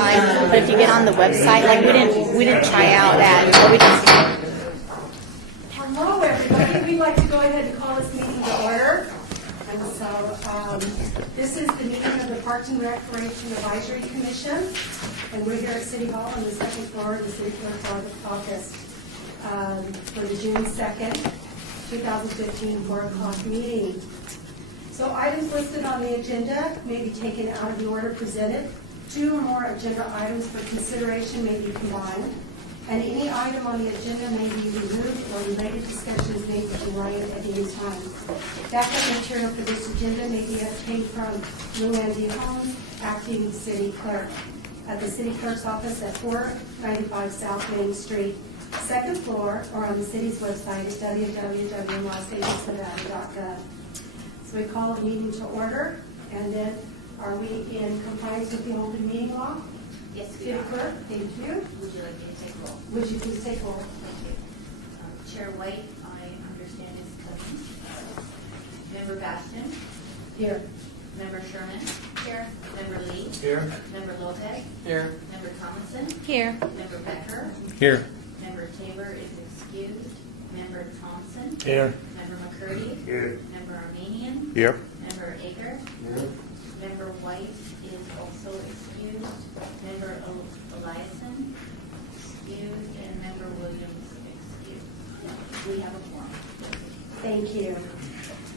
time, but if you get on the website, like we didn't try out that, or we just. Hello, everybody. We'd like to go ahead and call this meeting to order. And so this is the meeting of the Parks and Recreation Advisory Commission. And we're here at City Hall on the second floor of the City Clerk's office for the June 2nd, 2015 4 o'clock meeting. So items listed on the agenda may be taken out of the order presented. 2 or more agenda items for consideration may be combined. And any item on the agenda may be removed or related discussions may be delayed at any time. Backup material for this agenda may be obtained from Lou Ann D. Holmes, Acting City Clerk, at the City Clerk's office at 495 South Main Street, second floor, or on the city's website at www.lasangelesnevada.gov. So we call the meeting to order, and then are we in compliance with the open meeting law? Yes, we City are. Clerk, thank you. Would you like me to take roll? Would you please take roll? Thank you. Chair White, I understand is coming. Member Bastian? Here. Member Sherman? Here. Member Lee? Here. Member Lopez? Here. Member Thomason? Here. Member Becker? Here. Member Tabor is excused. Member Thompson? Here. Member McCurdy? Here. Member Armenian? Here. Member Ager? Here. Member White is also excused. Member Eliason, excused, and Member Williams, excused. We have a quorum. Thank you.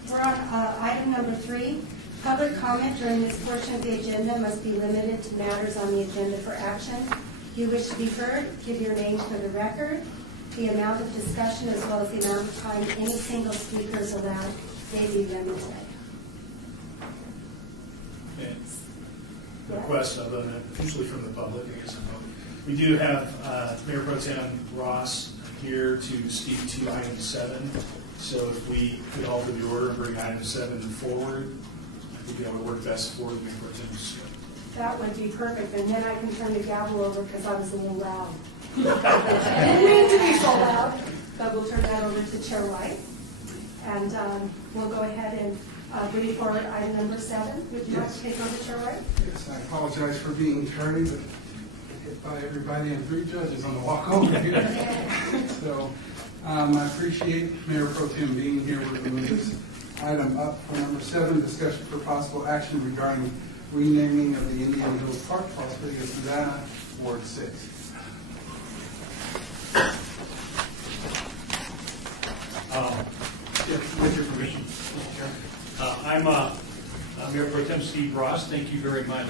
We're on item number 3. Public comment during this portion of the agenda must be limited to matters on the agenda for action. If you wish to be heard, give your name for the record. The amount of discussion as well as the amount of time any single speaker is allowed may be limited. Request of usually from the public, I guess. We do have Mayor Pro Tem Ross here to speak to item 7. So if we could all do the order and bring item 7 forward, I think that would work best for the Mayor Pro Tem. That would be perfect, and then I can turn the gavel over because I was a little loud. I didn't mean to be so loud, but we'll turn that over to Chair White. And we'll go ahead and bring forward item number 7. Would you like to take over, Chair White? Yes, I apologize for being tardy, but hit by everybody and 3 judges on the walk over here. So I appreciate Mayor Pro Tem being here. We're going to move this item up for number 7, discussion for possible action regarding renaming of the Indian Hills Park, Las Vegas, Nevada, Ward 6. With your permission. I'm Mayor Pro Tem Steve Ross. Thank you very much.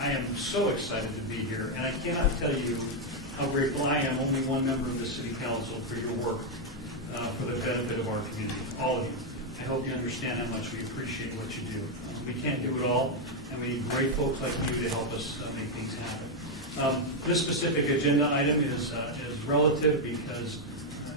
I am so excited to be here, and I cannot tell you how grateful I am, only one member of the City Council, for your work for the benefit of our community, all of you. I hope you understand how much we appreciate what you do. We can't do it all, and we need great folks like you to help us make things happen. This specific agenda item is relative because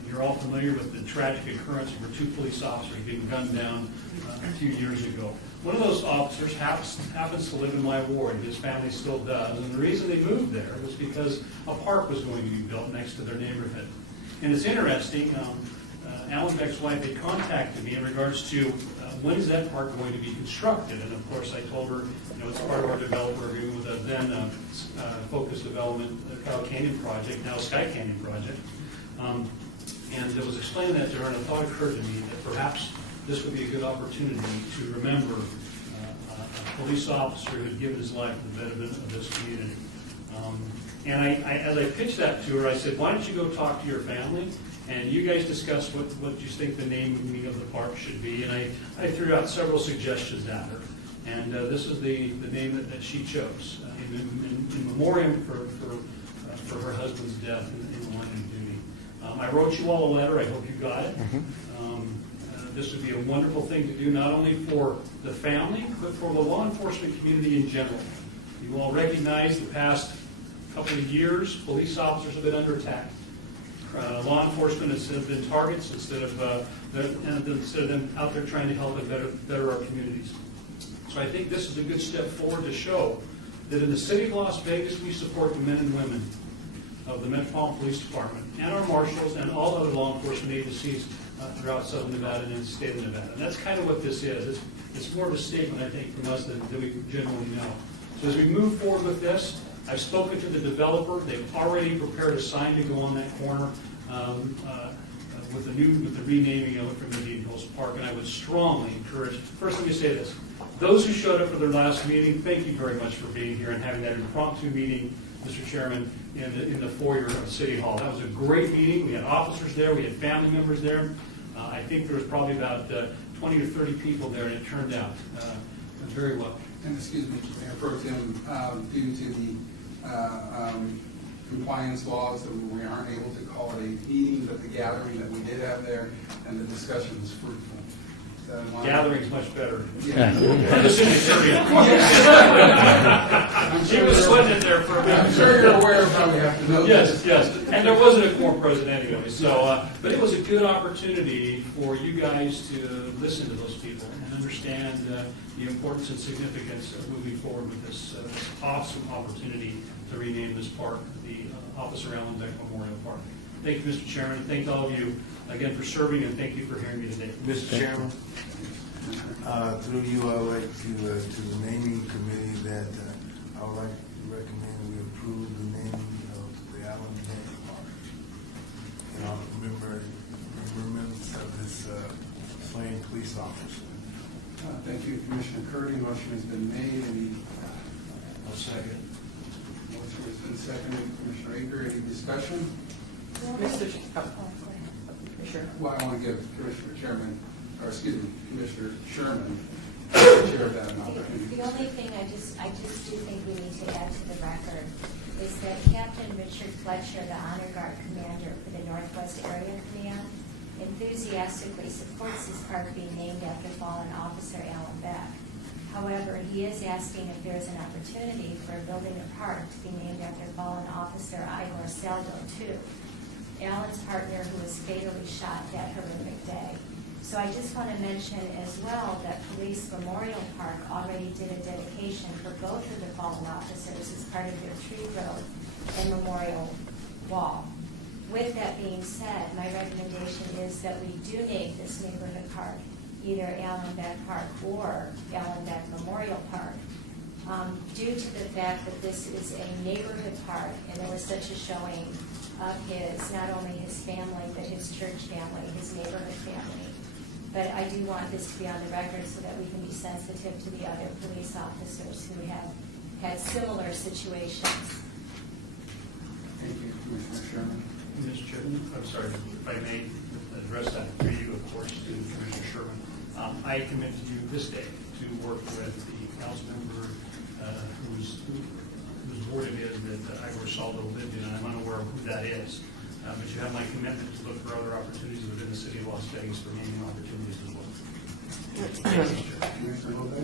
you're all familiar with the tragic occurrence where 2 police officers being gunned down a few years ago. One of those officers happens to live in my ward. His family still does. And the reason they moved there was because a park was going to be built next to their neighborhood. And it's interesting, Alan Beck's wife had contacted me in regards to when is that park going to be constructed? And of course I told her, it's part of our developer agreement with the then Focus Development Cow Canyon project, now Sky Canyon project. And it was explained that to her, and a thought occurred to me that perhaps this would be a good opportunity to remember a police officer who had given his life for the benefit of this community. And as I pitched that to her, I said, why don't you go talk to your family, and you guys discuss what you think the naming of the park should be. And I threw out several suggestions at her. And this is the name that she chose, in memoriam for her husband's death in the line of duty. I wrote you all a letter. I hope you got it. This would be a wonderful thing to do, not only for the family, but for the law enforcement community in general. You all recognize the past couple of years, police officers have been under attack. Law enforcement has been targets instead of them out there trying to help and better our communities. So I think this is a good step forward to show that in the city of Las Vegas, we support the men and women of the Metropolitan Police Department and our marshals and all other law enforcement agencies throughout Southern Nevada and in the state of Nevada. And that's kind of what this is. It's more of a statement, I think, from us than we generally know. So as we move forward with this, I've spoken to the developer. They've already prepared a sign to go on that corner with the renaming of it from Indian Hills Park. And I would strongly encourage, first let me say this, those who showed up for their last meeting, thank you very much for being here and having that impromptu meeting, Mr. Chairman, in the foyer of City Hall. That was a great meeting. We had officers there. We had family members there. I think there was probably about 20 or 30 people there, and it turned out very well. And excuse me, Mayor Pro Tem, due to the compliance laws, that we aren't able to call it a meeting, but the gathering that we did have there, and the discussion was fruitful. Gathering's much better. Yeah. The city attorney. She was sweating it there for a minute. I'm sure you're aware of how we have to know Yes, this. yes, and there wasn't a quorum present anyway, so, but it was a good opportunity for you guys to listen to those people and understand the importance and significance of moving forward with this awesome opportunity to rename this park, the Officer Allen Beck Memorial Park. Thank you, Mr. Chairman, and thank all of you again for serving, and thank you for hearing me today. Mr. Chairman, through you, I would like to the naming committee that I would like to recommend we approve the naming of the Allen Beck Park. And I'll remembrance of this slain police officer. Thank you, Commissioner Curdy. Motion has been made. I'll second. Motion has been seconded. Commissioner Aker, any discussion? Sure. Well, I want to give Commissioner Sherman, chair of that an opportunity. The only thing I just do think we need to add to the record is that Captain Richard Fletcher, the Honor Guard Commander for the Northwest Area Command, enthusiastically supports this park being named after fallen officer Allen Beck. However, he is asking if there's an opportunity for building a park to be named after fallen officer Igor Saldo, too. Allen's partner who was fatally shot that horrific day. So I just want to mention as well that Police Memorial Park already did a dedication for both of the fallen officers as part of their tree growth and memorial wall. With that being said, my recommendation is that we do name this neighborhood park either Allen Beck Park or Allen Beck Memorial Park. Due to the fact that this is a neighborhood park and there was such a showing of not only his family, but his church family, his neighborhood family. But I do want this to be on the record so that we can be sensitive to the other police officers who have had similar situations. Thank you, Commissioner Sherman. Mr. Chairman, I'm sorry, if I may address that for you, of course, to Commissioner Sherman. I commit to you this day to work with the council member whose ward it is that Igor Saldo lived in, and I'm unaware of who that is. But you have my commitment to look for other opportunities within the city of Las Vegas for naming opportunities as well.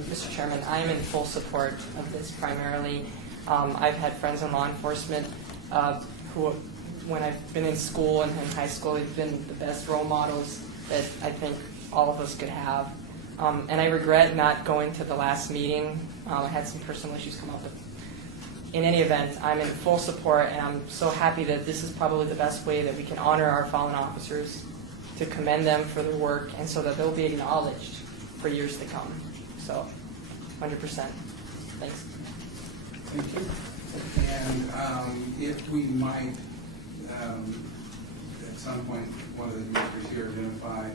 Mr. Chairman, I am in full support of this primarily. I've had friends in law enforcement who, when I've been in school and in high school, have been the best role models that I think all of us could have. And I regret not going to the last meeting. I had some personal issues come up. But in any event, I'm in full support, and I'm so happy that this is probably the best way that we can honor our fallen officers, to commend them for their work, and so that they'll be acknowledged for years to come. So, 100%. Thanks. Thank you. And if we might, at some point, one of the directors here identify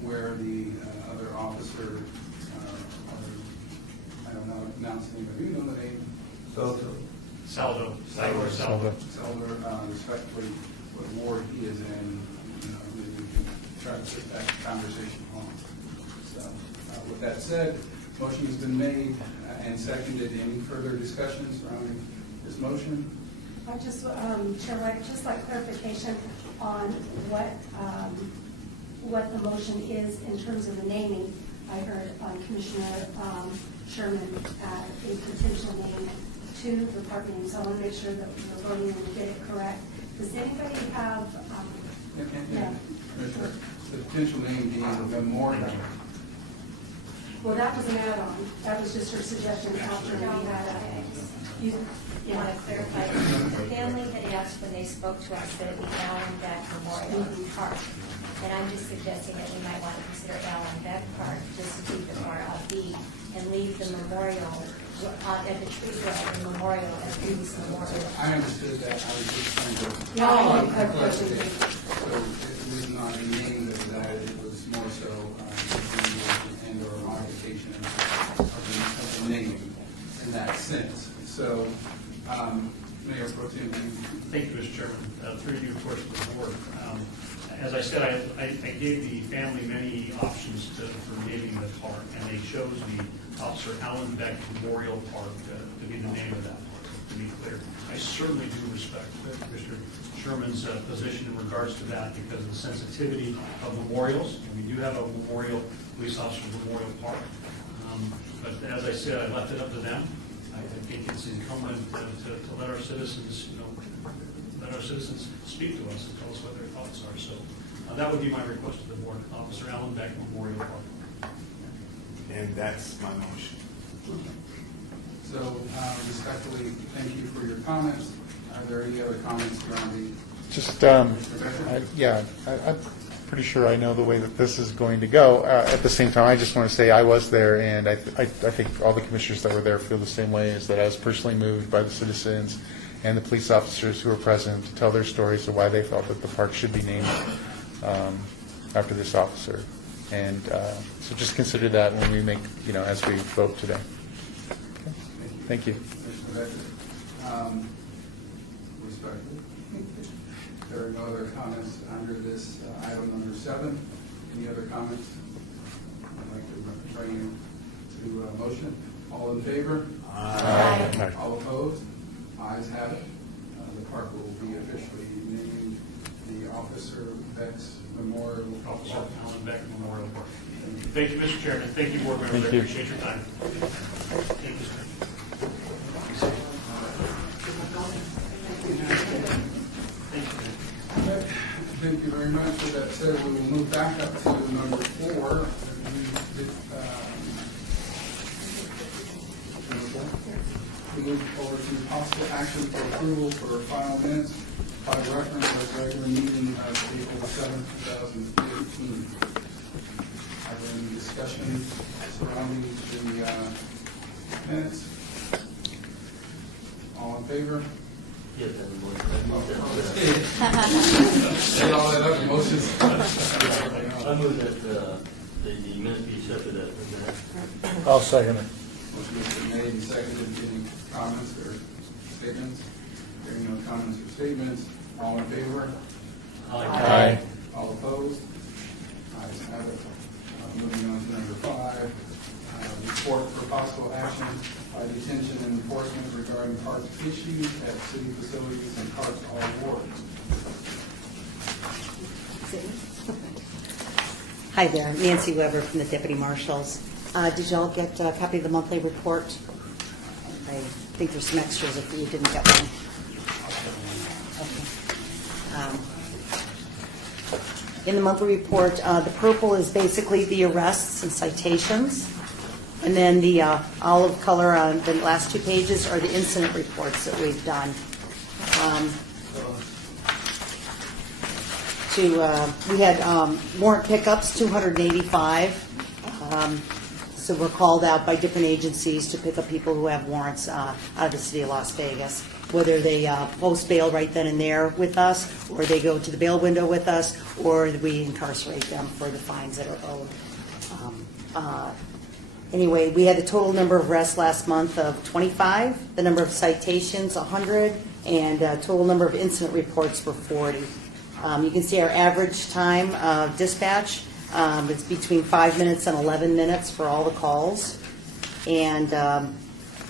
where the other officer, I don't know, announce the name, but do you know the name? Saldo. Igor Saldo. Saldo, respectfully, what ward he is in, we can try to put that conversation on. So, with that said, motion has been made and seconded. Any further discussion surrounding this motion? I just, Chair White, just like clarification on what the motion is in terms of the naming. I heard Commissioner Sherman a potential name to the park name, so I want to make sure that we're voting and we get it correct. Does anybody have? Commissioner, the potential name being Memorial. Well, that was an add-on. That was just her suggestion after we had I want to clarify, the family had asked when they spoke to us that it be Allen Beck Memorial Park. And I'm just suggesting that we might want to consider Allen Beck Park just to keep it more upbeat and leave the memorial at the tree grove memorial, at Freedy's memorial. I understood that, I was just trying to. No, Clarification. So it was not a name that was added, it was more so and or modification of the name in that sense. So, Mayor Pro Tem, Thank you, Mr. Chairman. Through you, of course, to the board. As I said, I gave the family many options for naming the park, and they chose the Officer Allen Beck Memorial Park to be the name of that park, to be clear. I certainly do respect Mr. Sherman's position in regards to that because of the sensitivity of memorials. And we do have a memorial, police officer memorial park. But as I said, I left it up to them. I think it's incumbent to let our citizens, let our citizens speak to us and tell us what their thoughts are. So that would be my request to the board, Officer Allen Beck Memorial Park. And that's my motion. so respectfully, thank you for your comments. Are there any other comments surrounding? Just, Mr. Becker? I'm pretty sure I know the way that this is going to go. At the same time, I just want to say I was there, and I think all the commissioners that were there feel the same way, is that I was personally moved by the citizens and the police officers who were present to tell their stories of why they felt that the park should be named after this officer. And so just consider that when we make, as we vote today. Okay. Thank you. Mr. Becker? Respectfully, there are no other comments under this item number 7. Any other comments? I'd like to bring you to a motion. All in favor? Aye. All opposed? Ayes have it. The park will be officially named the Officer Beck's Memorial. Officer Allen Beck Memorial Park. Thank you, Mr. Chairman. Thank you, board members. Thank I you. appreciate your time. Thank you, sir. Thank you very much. With that said, we will move back up to number 4. We move forward to possible action for approval for final minutes by reference to the regular meeting of April 7th, 2018. Are there any discussion surrounding the minutes? All in favor? Yes, Say all that up, motions. I move that the minutes be accepted as presented. I'll second it. Motion has been made and seconded. Any comments or statements? Hearing no comments or statements, all in favor? Aye. All opposed? Ayes have it. Moving on to number 5, report for possible action by detention and enforcement regarding parks issues at city facilities and parks all wards. Hi there, Nancy Weber from the Deputy Marshals. Did y'all get a copy of the monthly report? I think there's some extras if you didn't get one. In the monthly report, the purple is basically the arrests and citations. And then the olive color on the last 2 pages are the incident reports that we've done. We had warrant pickups, 285. So we're called out by different agencies to pick up people who have warrants out of the city of Las Vegas, whether they post bail right then and there with us, or they go to the bail window with us, or we incarcerate them for the fines that are owed. Anyway, we had a total number of arrests last month of 25, the number of citations 100, and total number of incident reports were 40. You can see our average time of dispatch. It's between 5 minutes and 11 minutes for all the calls. And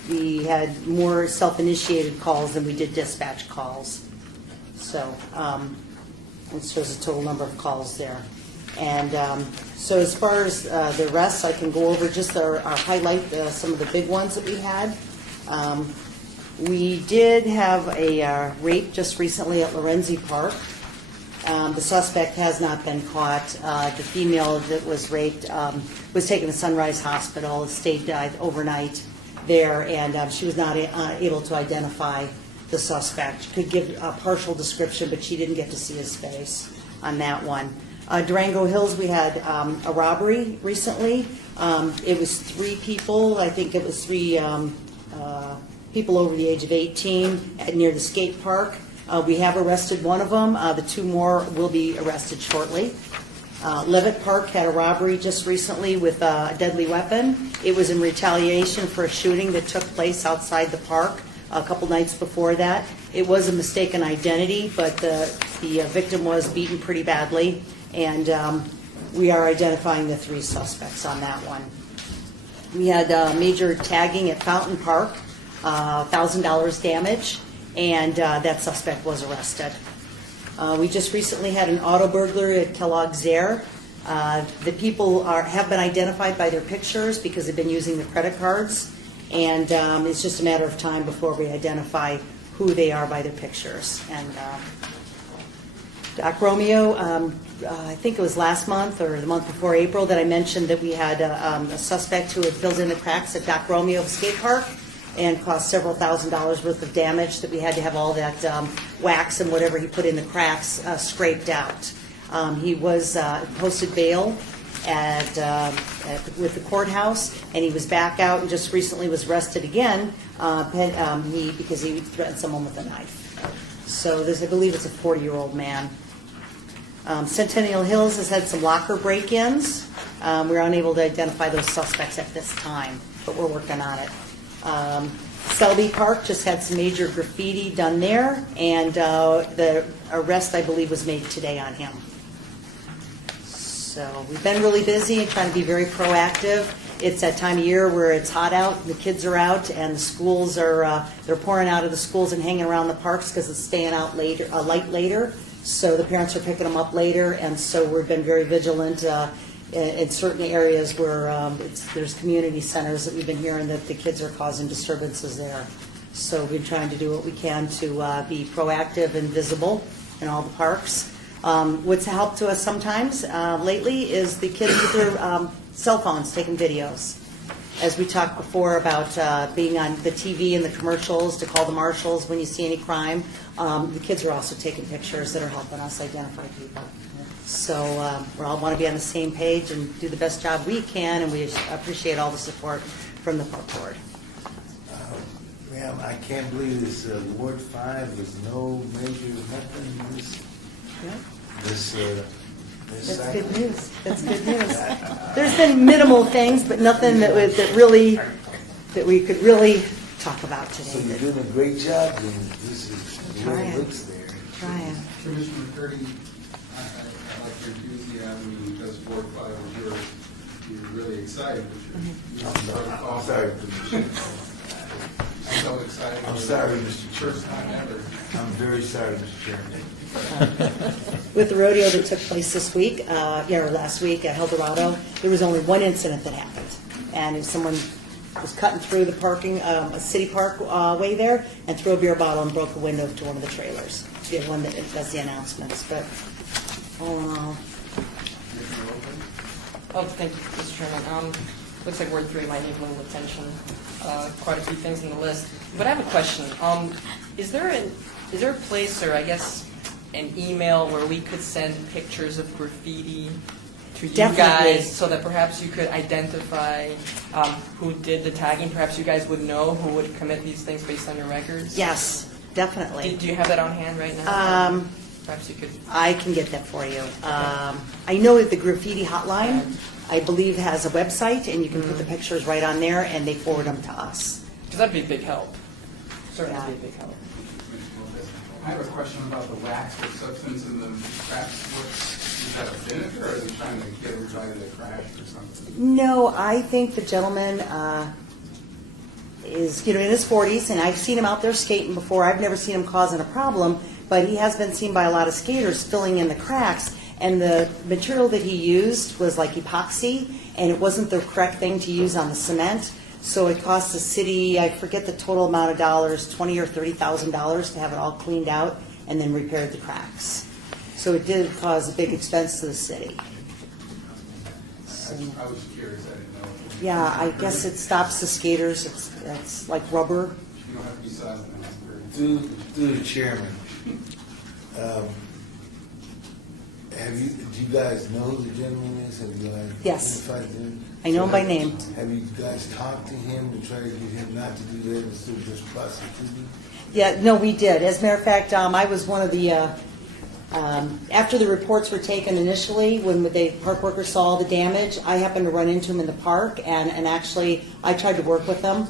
we had more self-initiated calls than we did dispatch calls. So it shows the total number of calls there. And so as far as the rest, I can go over just our highlight some of the big ones that we had. We did have a rape just recently at Lorenzi Park. The suspect has not been caught. The female that was raped was taken to Sunrise Hospital, stayed overnight there, and she was not able to identify the suspect. She could give a partial description, but she didn't get to see his face on that one. Durango Hills, we had a robbery recently. It was 3 people. I think it was 3 people over the age of 18 near the skate park. We have arrested one of them. The 2 more will be arrested shortly. Levitt Park had a robbery just recently with a deadly weapon. It was in retaliation for a shooting that took place outside the park a couple nights before that. It was a mistaken identity, but the victim was beaten pretty badly, and we are identifying the 3 suspects on that one. We had major tagging at Fountain Park, $1,000 damage, and that suspect was arrested. We just recently had an auto burglary at Kellogg's Air. The people have been identified by their pictures because they've been using the credit cards, and it's just a matter of time before we identify who they are by their pictures. And Doc Romeo, I think it was last month or the month before April that I mentioned that we had a suspect who had filled in the cracks at Doc Romeo skate park and caused several $1,000s worth of damage, that we had to have all that wax and whatever he put in the cracks scraped out. He was posted bail with the courthouse, and he was back out and just recently was arrested again because he threatened someone with a knife. So I believe it's a 40-year-old man. Centennial Hills has had some locker break-ins. We're unable to identify those suspects at this time, but we're working on it. Selby Park just had some major graffiti done there, and the arrest, I believe, was made today on him. So we've been really busy and trying to be very proactive. It's that time of year where it's hot out, the kids are out, and the schools are they're pouring out of the schools and hanging around the parks because it's staying out later. So the parents are picking them up later, and so we've been very vigilant in certain areas where there's community centers that we've been hearing that the kids are causing disturbances there. So we've been trying to do what we can to be proactive and visible in all the parks. What's helped to us sometimes lately is the kids with their cell phones taking videos. As we talked before about being on the TV and the commercials to call the marshals when you see any crime, the kids are also taking pictures that are helping us identify people. So we all want to be on the same page and do the best job we can, and we appreciate all the support from the park board. Ma'am, I can't believe this Ward 5, there's no major nothing this That's cycle. good news. That's good news. There's been minimal things, but nothing that we could really talk about today. So you're doing a great job, and this is the way Trying. it looks there. Trying. Commissioner McCurdy, I like your enthusiasm because Ward 5 was yours. You're really excited. I'm sorry. I'm so excited. I'm sorry, Mr. Chairman. First time ever. I'm very sorry, Mr. Chairman. With the rodeo that took place this week, or last week at El Dorado, there was only one incident that happened. And if someone was cutting through the parking, a city park way there, and threw a beer bottle and broke a window to one of the trailers. The one that does the announcements. But, Oh, thank you, Mr. Chairman. Looks like word 3 might need a little attention. Quite a few things on the list. But I have a question. Is there a place, or I guess an email, where we could send pictures of graffiti to you Definitely. guys so that perhaps you could identify who did the tagging? Perhaps you guys would know who would commit these things based on your records? yes, definitely. Do you have that on hand right now? Perhaps you could. I can get that for you. I know that the graffiti hotline, I believe, has a website, and you can put the pictures right on there, and they forward them to us. Because that'd be a big help. Certainly Yeah. be a big help. I have a question about the wax or substance in the cracks. Is that a vinegar, or are they trying to get everybody to crash or something? No, I think the gentleman is, in his 40s, and I've seen him out there skating before. I've never seen him causing a problem, but he has been seen by a lot of skaters filling in the cracks. And the material that he used was like epoxy, and it wasn't the correct thing to use on the cement. So it cost the city, I forget the total amount of dollars, $20,000 or $30,000 to have it all cleaned out and then repaired the cracks. So it did cause a big expense to the city. I was curious, I didn't know. Yeah, I guess it stops the skaters. It's like rubber. You don't have to be silent. Through the chairman, Do you guys know who the gentleman is? Have you guys? Yes. identified him? I know him by name. Have you guys talked to him to try to get him not to do that instead of just prosecuting? Yeah, no, we did. As a matter of fact, I was one of the, after the reports were taken initially, when the park workers saw the damage, I happened to run into him in the park, and actually, I tried to work with them.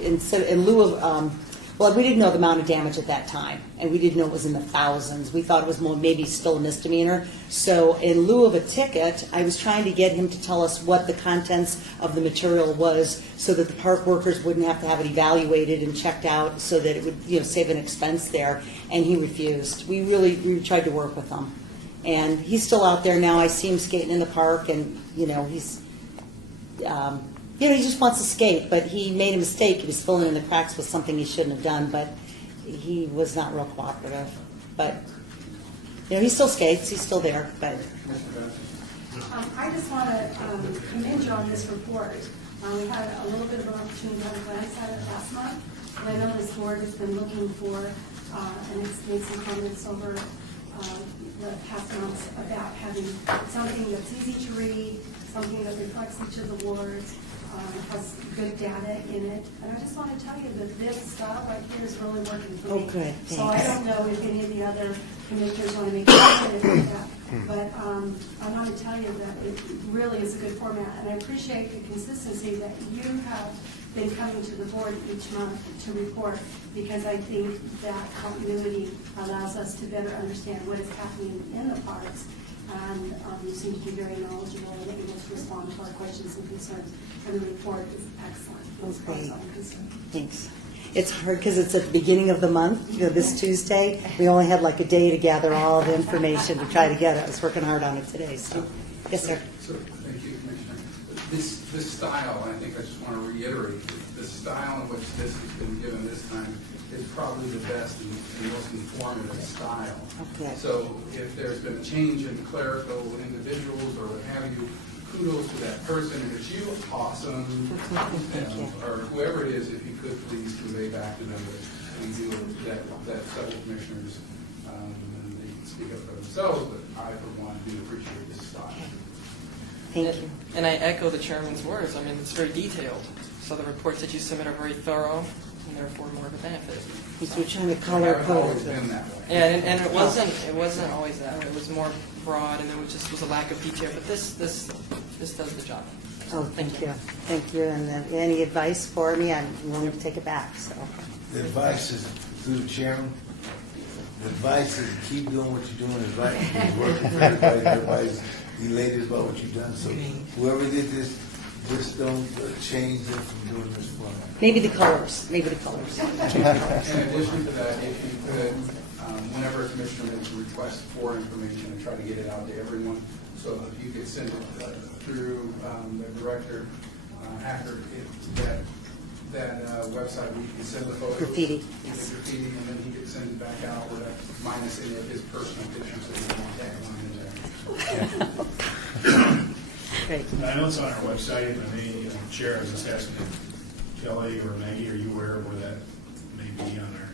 In lieu of, well, we didn't know the amount of damage at that time, and we didn't know it was in the thousands. We thought it was more, maybe still a misdemeanor. So in lieu of a ticket, I was trying to get him to tell us what the contents of the material was so that the park workers wouldn't have to have it evaluated and checked out so that it would, save an expense there. And he refused. We tried to work with him. And he's still out there now. I see him skating in the park, and, he's, he just wants to skate, but he made a mistake. He was filling in the cracks with something he shouldn't have done, but he was not real cooperative. But, he still skates. He's still there, but. I just want to commend you on this report. We had a little bit of an opportunity to glance at it last month, and I know this board has been looking for, and it's made some comments over the past months about having something that's easy to read, something that reflects each of the wards, has good data in it. And I just want to tell you that this style right here is really working for me. Oh, good. So I Thanks. don't know if any of the other commissioners want to make a comment about that. But I want to tell you that it really is a good format. And I appreciate the consistency that you have been coming to the board each month to report, because I think that continuity allows us to better understand what is happening in the parks. And you seem to be very knowledgeable and able to respond to our questions and concerns. And the report is excellent, as far as I'm concerned. Thanks. It's hard because it's at the beginning of the month, this Tuesday. We only had like a day to gather all the information to try to get it. I was working hard on it today, so. Yes, sir. So, thank you, Commissioner. This style, I think I just want to reiterate, the style in which this has been given this time is probably the best and most informative style. Okay. So if there's been a change in clerical individuals or what have you, kudos to that person. If it's you, awesome. Or whoever it is, if you could please convey back to them that we do that several commissioners, and they can speak up for themselves, but I, for one, do appreciate this style. Thank you. And I echo the chairman's words. I mean, it's very detailed. So the reports that you submit are very thorough, and therefore more of a benefit. We're trying to color It hasn't code always it. been that way. Yeah, and it wasn't always that way. It was more broad, and there was a lack of detail. But this does the job. Oh, thank you. Thank you. And any advice for me, I'm willing to take it back, so. The advice is, through the chairman, the advice is keep doing what you're doing is right. It's working for everybody. Everybody's elated about what you've done. So whoever did this, just don't change them from doing this for them. Maybe the colors. Maybe the colors. In addition to that, if you could, whenever a commissioner makes a request for information, and try to get it out to everyone, so if you could send it through the director, after that website where you can send the photos. Graffiti. The graffiti, and then he could send it back out with minus any of his personal pictures that he wants tag line in there. Great. I know it's on our website, and I mean, Chair, I was just asking Kelly or Maggie, are you aware of where that may be on there?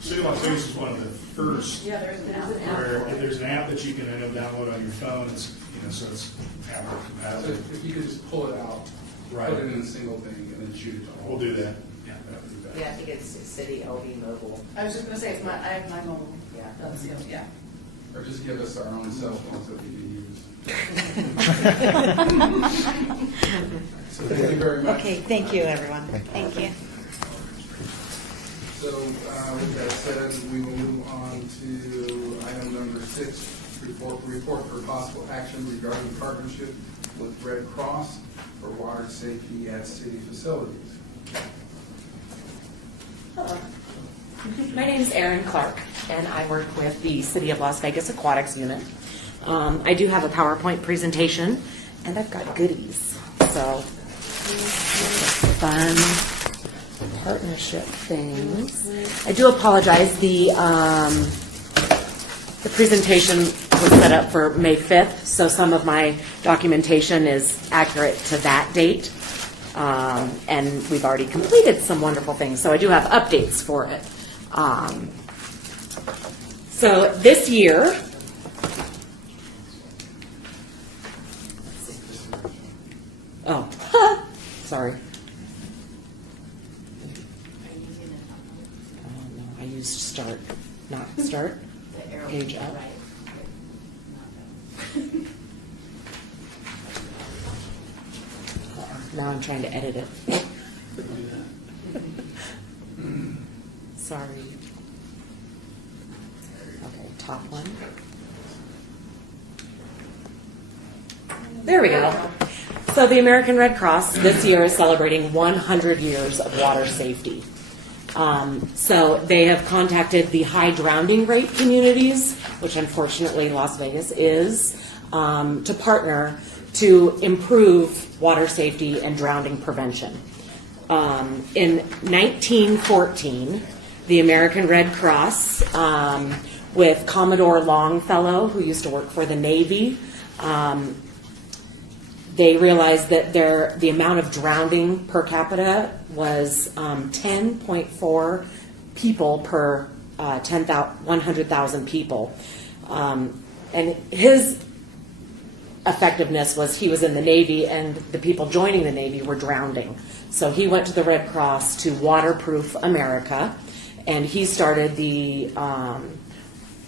City of Las Vegas is one of the first. Yeah, there's an app. Where if there's an app that you can download on your phone, it's, so it's Apple So compatible. if you could just pull it out, Right. put it in a single thing, and then shoot it to all. We'll do that. Yeah, that would be better. Yeah, I think it's City LV Mobile. I was just gonna say, I have my mobile. Yeah. That's, yeah. Or just give us our own cell phones that we can use. So thank you very much. Okay, thank you, everyone. Thank you. So with that said, we will move on to item number 6, report for possible action regarding partnership with Red Cross for water safety at city facilities. Hello. My name is Erin Clark, and I work with the City of Las Vegas Aquatics Unit. I do have a PowerPoint presentation, and I've got goodies. So, fun partnership things. I do apologize. The presentation was set up for May 5th, so some of my documentation is accurate to that date. And we've already completed some wonderful things, so I do have updates for it. So this year, sorry. Are you using the top one? No, I used start, not start. The arrow Page to the up. right. Not that. Now I'm trying to edit it. Sorry. Okay, top one. There we go. So the American Red Cross this year is celebrating 100 years of water safety. So they have contacted the high drowning rate communities, which unfortunately Las Vegas is, to partner to improve water safety and drowning prevention. In 1914, the American Red Cross, with Commodore Longfellow, who used to work for the Navy, they realized that the amount of drowning per capita was 10.4 people per 100,000 people. And his effectiveness was he was in the Navy and the people joining the Navy were drowning. So he went to the Red Cross to waterproof America, and he started the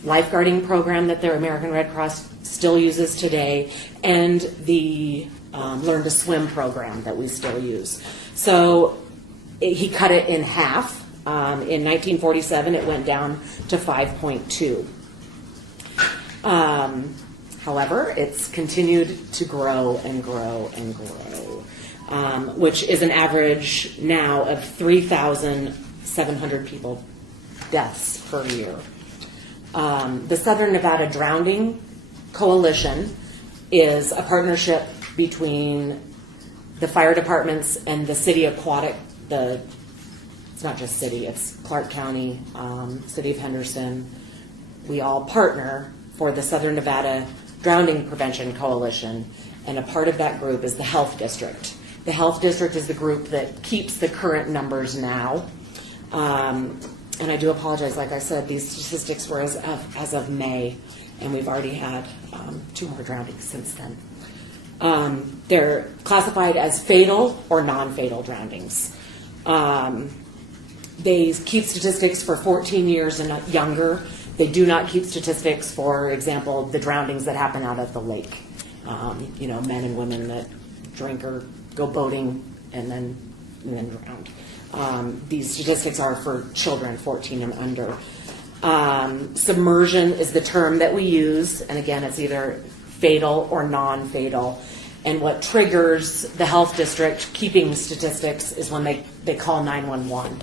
lifeguarding program that the American Red Cross still uses today, and the Learn to Swim program that we still use. So he cut it in half. In 1947, it went down to 5.2. However, it's continued to grow and grow and grow, which is an average now of 3,700 people deaths per year. The Southern Nevada Drowning Coalition is a partnership between the fire departments and the city aquatic, it's not just city, it's Clark County, City of Henderson. We all partner for the Southern Nevada Drowning Prevention Coalition, and a part of that group is the Health District. The Health District is the group that keeps the current numbers now. And I do apologize, like I said, these statistics were as of May, and we've already had 2 more drownings since then. They're classified as fatal or non-fatal drownings. They keep statistics for 14 years and younger. They do not keep statistics, for example, the drownings that happen out at the lake. Men and women that drink or go boating and then drowned. These statistics are for children 14 and under. Submersion is the term that we use, and again, it's either fatal or non-fatal. And what triggers the health district keeping statistics is when they call 911.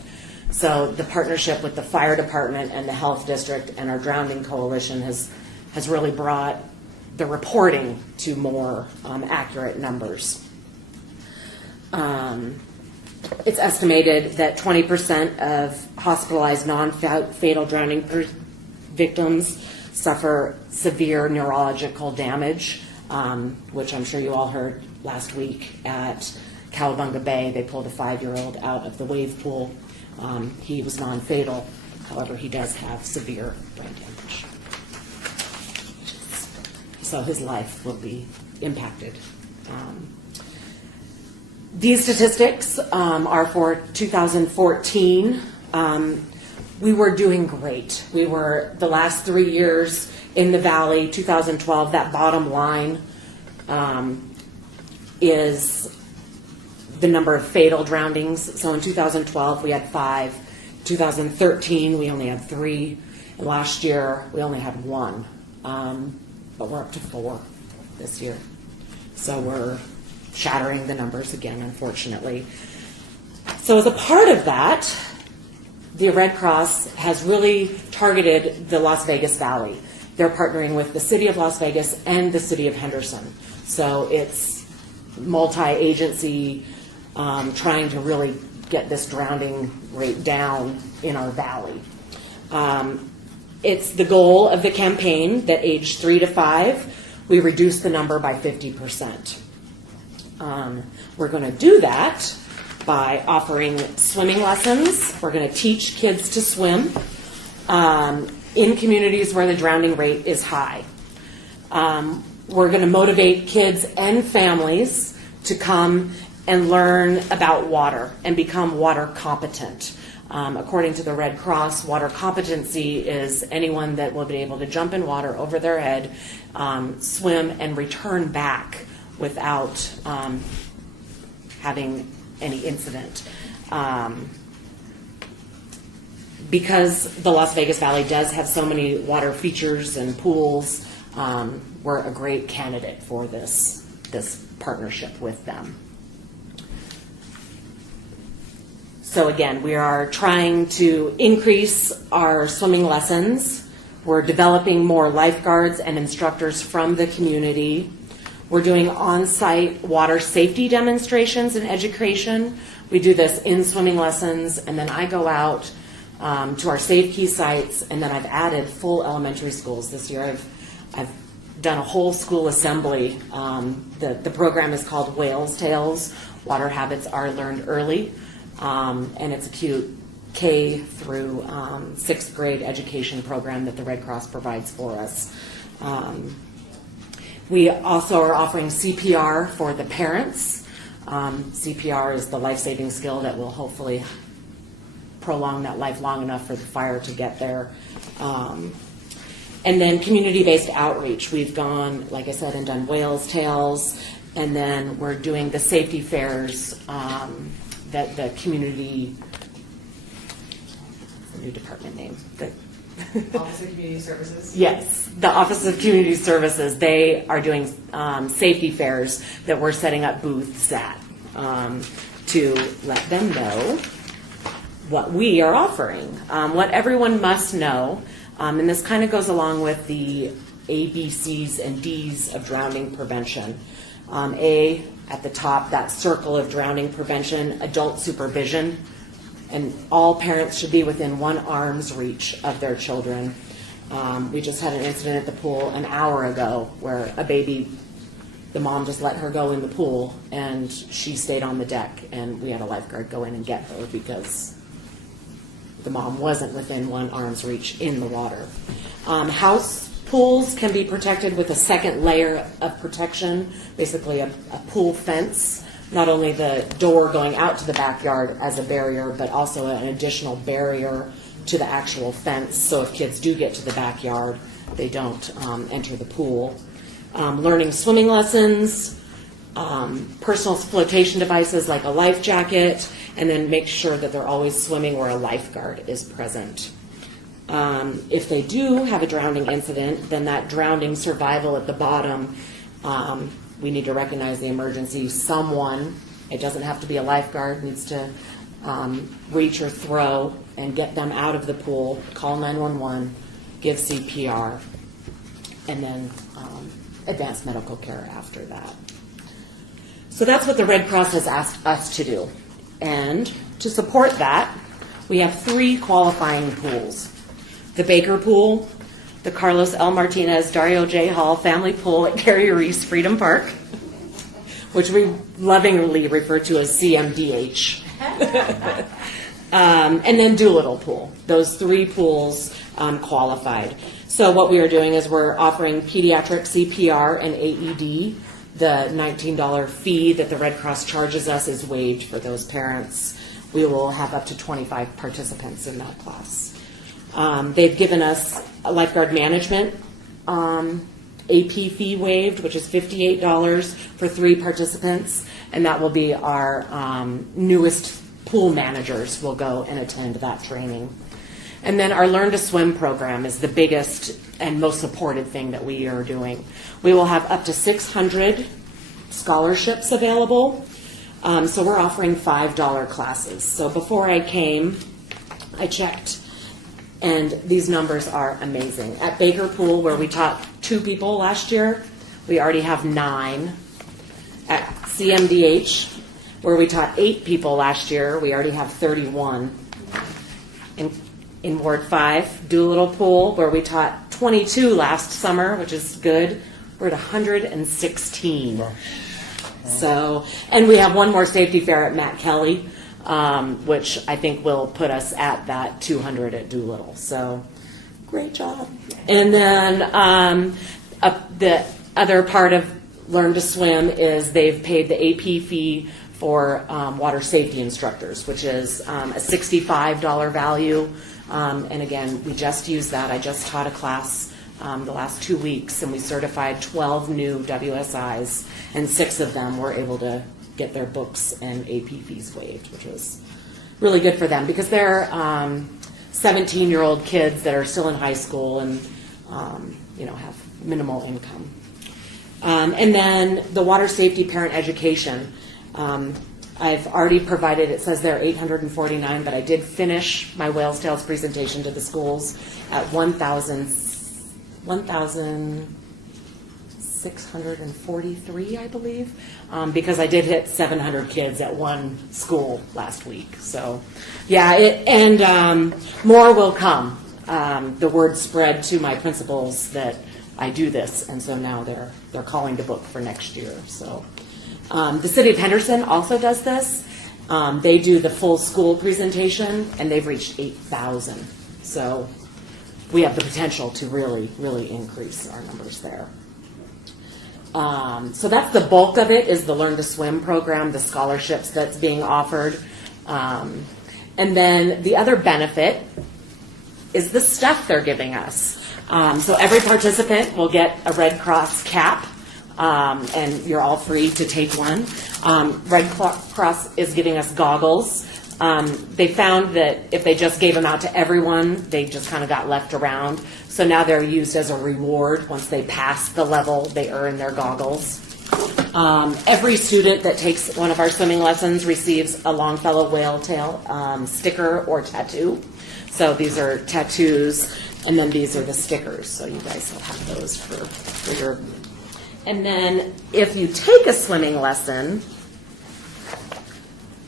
So the partnership with the fire department and the health district and our drowning coalition has really brought the reporting to more accurate numbers. It's estimated that 20% of hospitalized non-fatal drowning victims suffer severe neurological damage, which I'm sure you all heard last week at Cowabunga Bay. They pulled a 5-year-old out of the wave pool. He was non-fatal. However, he does have severe brain damage. So his life will be impacted. These statistics are for 2014. We were doing great. We were the last 3 years in the valley. 2012, that bottom line is the number of fatal drownings. So in 2012, we had 5. 2013, we only had 3. And last year, we only had 1. But we're up to 4 this year. So we're shattering the numbers again, unfortunately. So as a part of that, the Red Cross has really targeted the Las Vegas Valley. They're partnering with the City of Las Vegas and the City of Henderson. So it's multi-agency trying to really get this drowning rate down in our valley. It's the goal of the campaign that age 3 to 5, we reduce the number by 50%. We're going to do that by offering swimming lessons. We're going to teach kids to swim in communities where the drowning rate is high. We're going to motivate kids and families to come and learn about water and become water competent. According to the Red Cross, water competency is anyone that will be able to jump in water over their head, swim, and return back without having any incident. Because the Las Vegas Valley does have so many water features and pools, we're a great candidate for this partnership with them. So again, we are trying to increase our swimming lessons. We're developing more lifeguards and instructors from the community. We're doing on-site water safety demonstrations and education. We do this in swimming lessons, and then I go out to our Safe Key sites, and then I've added full elementary schools this year. I've done a whole school assembly. The program is called Whale's Tales. Water habits are learned early, and it's a cute K through 6th grade education program that the Red Cross provides for us. We also are offering CPR for the parents. CPR is the life-saving skill that will hopefully prolong that life long enough for the fire to get there. And then community-based outreach. We've gone, like I said, and done Whale's Tales, and then we're doing the safety fairs that the community, what's the new department name? Office of Community Services? Yes, the Office of Community Services. They are doing safety fairs that we're setting up booths at to let them know what we are offering, what everyone must know. And this kind of goes along with the A, B, C's, and D's of drowning prevention. A, at the top, that circle of drowning prevention, adult supervision, and all parents should be within 1 arm's reach of their children. We just had an incident at the pool an hour ago where a baby, the mom just let her go in the pool, and she stayed on the deck, and we had a lifeguard go in and get her because the mom wasn't within 1 arm's reach in the water. House pools can be protected with a second layer of protection, basically a pool fence. Not only the door going out to the backyard as a barrier, but also an additional barrier to the actual fence. So if kids do get to the backyard, they don't enter the pool. Learning swimming lessons, personal flotation devices like a life jacket, and then make sure that they're always swimming where a lifeguard is present. If they do have a drowning incident, then that drowning survival at the bottom, we need to recognize the emergency. Someone, it doesn't have to be a lifeguard, needs to reach or throw and get them out of the pool, call 911, give CPR, and then advanced medical care after that. So that's what the Red Cross has asked us to do. And to support that, we have 3 qualifying pools. The Baker Pool, the Carlos L. Martinez Dario J. Hall Family Pool at Gary Reese Freedom Park, which we lovingly refer to as CMDH. And then Doolittle Pool. Those 3 pools qualified. So what we are doing is we're offering pediatric CPR and AED. The $19 fee that the Red Cross charges us is waived for those parents. We will have up to 25 participants in that class. They've given us a lifeguard management AP fee waived, which is $58 for 3 participants, and that will be our newest pool managers will go and attend that training. And then our Learn to Swim program is the biggest and most supported thing that we are doing. We will have up to 600 scholarships available. So we're offering $5 classes. So before I came, I checked, and these numbers are amazing. At Baker Pool, where we taught 2 people last year, we already have 9. At CMDH, where we taught 8 people last year, we already have 31. In Ward 5, Doolittle Pool, where we taught 22 last summer, which is good, we're at 116. Wow. So, and we have one more safety fair at Matt Kelly, which I think will put us at that 200 at Doolittle. So, great job. And then the other part of Learn to Swim is they've paid the AP fee for water safety instructors, which is a $65 value. And again, we just used that. I just taught a class the last 2 weeks, and we certified 12 new WSIs, and 6 of them were able to get their books and AP fees waived, which was really good for them because they're 17-year-old kids that are still in high school and have minimal income. And then the water safety parent education. I've already provided, it says there 849, but I did finish my Whales Tales presentation to the schools at 1,643, I believe, because I did hit 700 kids at one school last week. So, yeah, more will come. The word spread to my principals that I do this, and so now they're calling to book for next year. So. The City of Henderson also does this. They do the full school presentation, and they've reached 8,000. So we have the potential to really, really increase our numbers there. So that's the bulk of it, is the Learn to Swim program, the scholarships that's being offered. And then the other benefit is the stuff they're giving us. So every participant will get a Red Cross cap. And you're all free to take one. Red Cross is giving us goggles. They found that if they just gave them out to everyone, they just kind of got left around. So now they're used as a reward. Once they pass the level, they earn their goggles. Every student that takes one of our swimming lessons receives a Longfellow whale tail sticker or tattoo. So these are tattoos, and then these are the stickers. So you guys will have those for your... And then if you take a swimming lesson,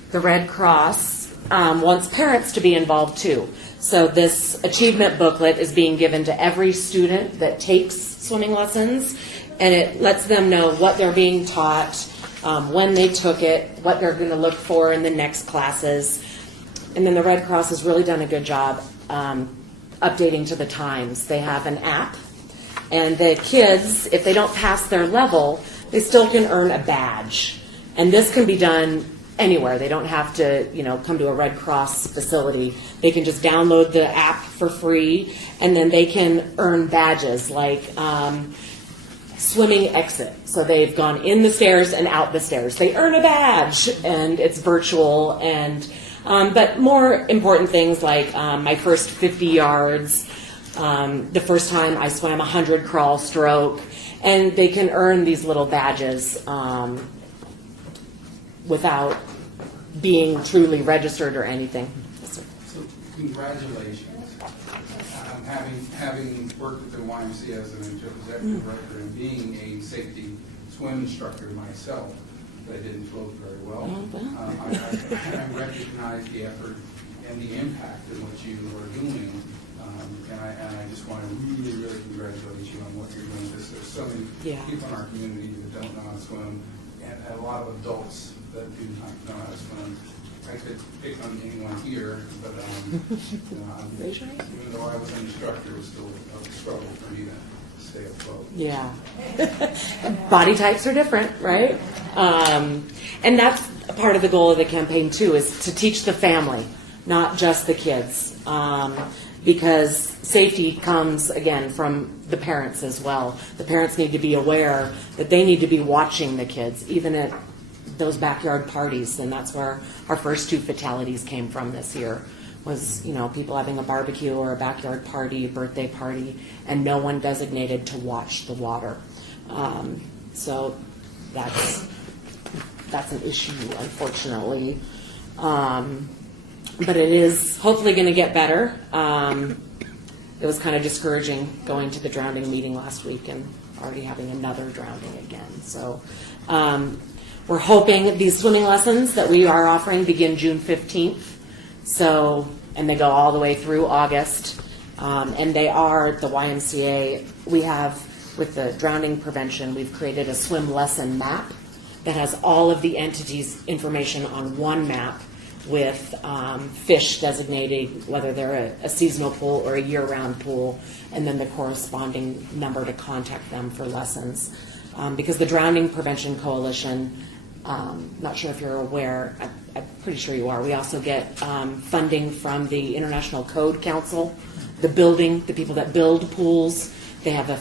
the Red Cross wants parents to be involved too. So this achievement booklet is being given to every student that takes swimming lessons, and it lets them know what they're being taught, when they took it, what they're going to look for in the next classes. And then the Red Cross has really done a good job updating to the times. They have an app. And the kids, if they don't pass their level, they still can earn a badge. And this can be done anywhere. They don't have to, come to a Red Cross facility. They can just download the app for free, and then they can earn badges like swimming exit. So they've gone in the stairs and out the stairs. They earn a badge, and it's virtual. And but more important things like my first 50 yards. The first time I swam 100 crawl stroke, and they can earn these little badges without being truly registered or anything. So congratulations. Having worked at the YMCA as an executive director and being a safety swim instructor myself, that didn't float very well. I recognize the effort and the impact of what you are doing. And I just want to really, really congratulate you on what you're doing. There's so many people in our community that don't know how to swim, and a lot of adults that do not know how to swim. I could pick on anyone here, but even though I was an instructor, it was still a struggle for me to stay afloat. Yeah. Body types are different, right? And that's part of the goal of the campaign, too, is to teach the family, not just the kids. Because safety comes, again, from the parents as well. The parents need to be aware that they need to be watching the kids, even at those backyard parties. And that's where our first 2 fatalities came from this year, was, people having a barbecue or a backyard party, birthday party, and no one designated to watch the water. So that's an issue, unfortunately. But it is hopefully going to get better. It was kind of discouraging going to the drowning meeting last week and already having another drowning again. So we're hoping these swimming lessons that we are offering begin June 15th. And they go all the way through August. And they are the YMCA. We have, with the drowning prevention, we've created a swim lesson map that has all of the entities' information on one map, with fish designated, whether they're a seasonal pool or a year-round pool, and then the corresponding number to contact them for lessons. Because the Drowning Prevention Coalition Not sure if you're aware, I'm pretty sure you are. We also get funding from the International Code Council, the people that build pools. They have a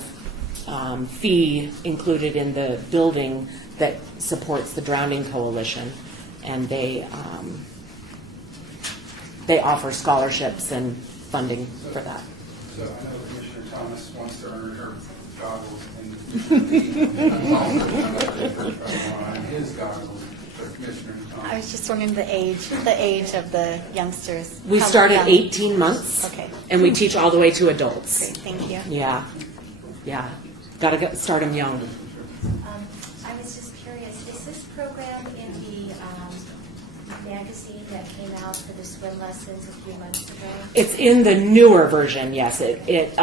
fee included in the building that supports the Drowning Coalition, and they offer scholarships and funding for that. So I know Commissioner Thomas wants to earn her goggles and his goggles for Commissioner Thomas. I was just wondering the age of the youngsters. We How start at young? 18 months, Okay. and we teach all the way to adults. Great, thank you. Yeah. Got to start them young. I was just curious, is this program in the magazine that came out for the swim lessons a few months ago? It's in the newer version, yes. It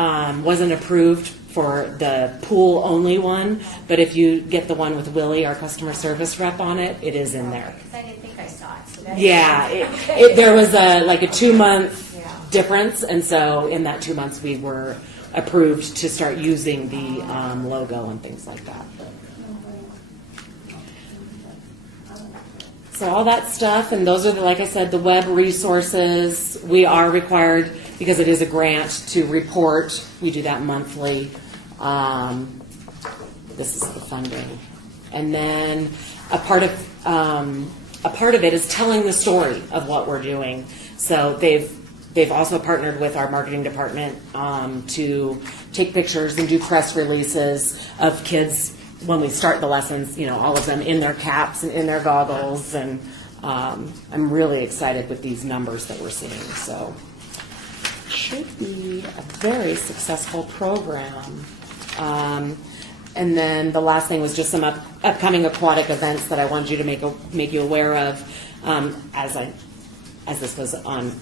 wasn't approved for the pool only one, but if you get the one with Willie, our customer service rep on it, it is in there. Because I didn't think I saw it. So that's Yeah, there was a 2-month difference, and so in that 2 months we were approved to start using the logo and things like that. So all that stuff, and those are, like I said, the web resources. We are required, because it is a grant, to report. We do that monthly. This is the funding. And then a part of it is telling the story of what we're doing. So they've also partnered with our marketing department to take pictures and do press releases of kids when we start the lessons, all of them in their caps and in their goggles, and I'm really excited with these numbers that we're seeing. So it should be a very successful program. And then the last thing was just some upcoming aquatic events that I wanted you to make you aware of. As this was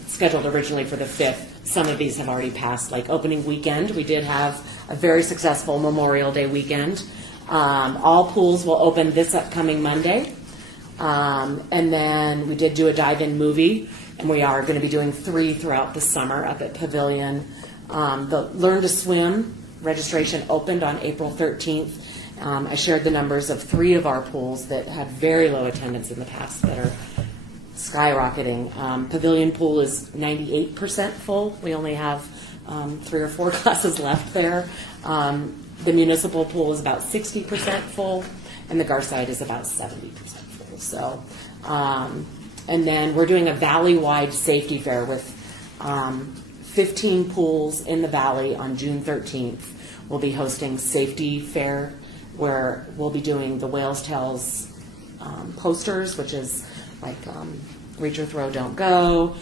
scheduled originally for the 5th, some of these have already passed. Like opening weekend, we did have a very successful Memorial Day weekend. All pools will open this upcoming Monday. And then we did do a dive-in movie, and we are going to be doing 3 throughout the summer up at Pavilion. The Learn to Swim registration opened on April 13th. I shared the numbers of 3 of our pools that had very low attendance in the past that are skyrocketing. Pavilion pool is 98% full. We only have 3 or 4 classes left there. The municipal pool is about 60% full, and the Garside is about 70% full. So, and then we're doing a valley-wide safety fair with 15 pools in the valley on June 13th. We'll be hosting safety fair where we'll be doing the Whales Tales posters, which is like reach or throw, don't go.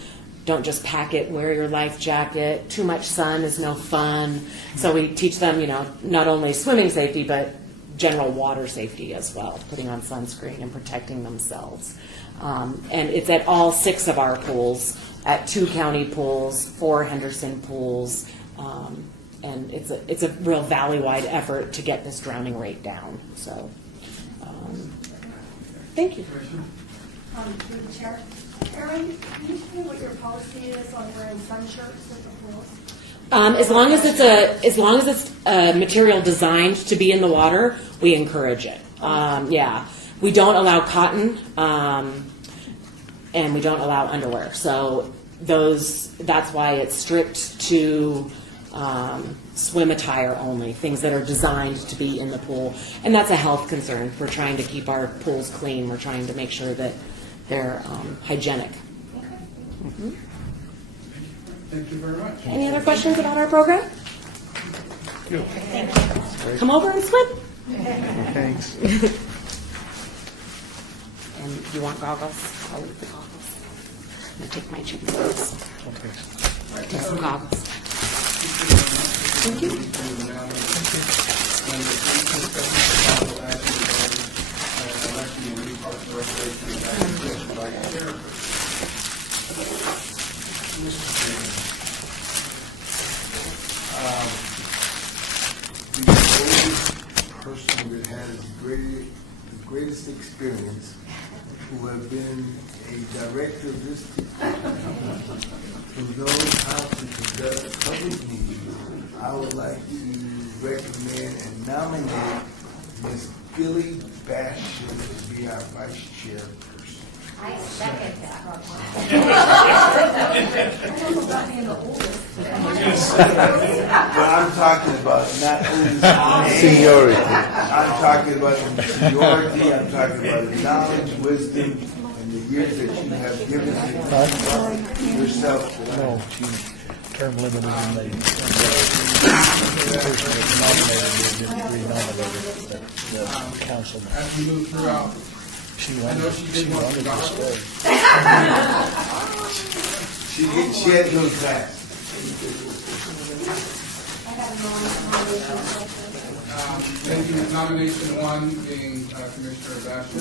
Don't just pack it, wear your life jacket. Too much sun is no fun. So we teach them, not only swimming safety, but general water safety as well, putting on sunscreen and protecting themselves. And it's at all 6 of our pools, at 2 county pools, 4 Henderson pools. And it's a real valley-wide effort to get this drowning rate down. So, thank you. Through the chair. Erin, can you tell me what your policy is on wearing sun shirts at the pools? As long as it's a material designed to be in the water, we encourage it. We don't allow cotton, and we don't allow underwear. So that's why it's strict to swim attire only, things that are designed to be in the pool. And that's a health concern. We're trying to keep our pools clean. We're trying to make sure that they're hygienic. Mm-hmm. Thank you very much. Any other questions about our program? Thank you. Come over and swim. Thanks. And you want goggles? I'll leave the goggles. I'm going to take my chicken wings. Take some goggles. Thank you. The oldest person that has the greatest experience, who have been a director of this who knows how to conduct public meetings, I would like to recommend and nominate Ms. Billy Bastian to be our vice chairperson. I second that. Well, I'm talking about not only Seniority. I'm talking about the seniority, I'm talking about the knowledge, wisdom, and the years that you have given yourself. No, she term limited and they, the person that nominated her didn't re-nominate the councilman. As we move throughout, She I know she did want to wanted to go. stay. She had no class. Thank you. Nomination one being Commissioner Bastian.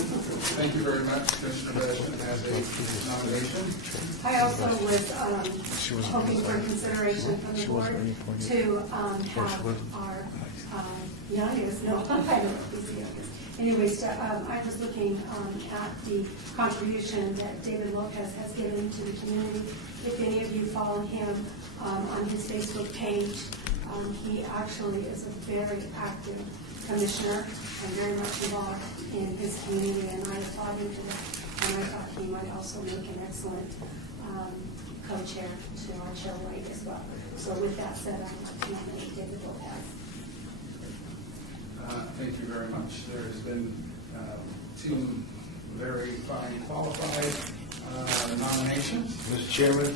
Thank you very much. Commissioner Bastian has a nomination. I also was hoping for consideration from the board to have our youngest, no, I don't know who's the youngest. Anyways, I was looking at the contribution that David Lopez has given to the community. If any of you follow him on his Facebook page, he actually is a very active commissioner and very much involved in his community, and I applaud him for that. And I thought he might also make an excellent co-chair to our chair White as well. So with that said, I'd like to nominate David Lopez. Thank you very much. There's been two very fine qualified nominations. Mr. Chairman,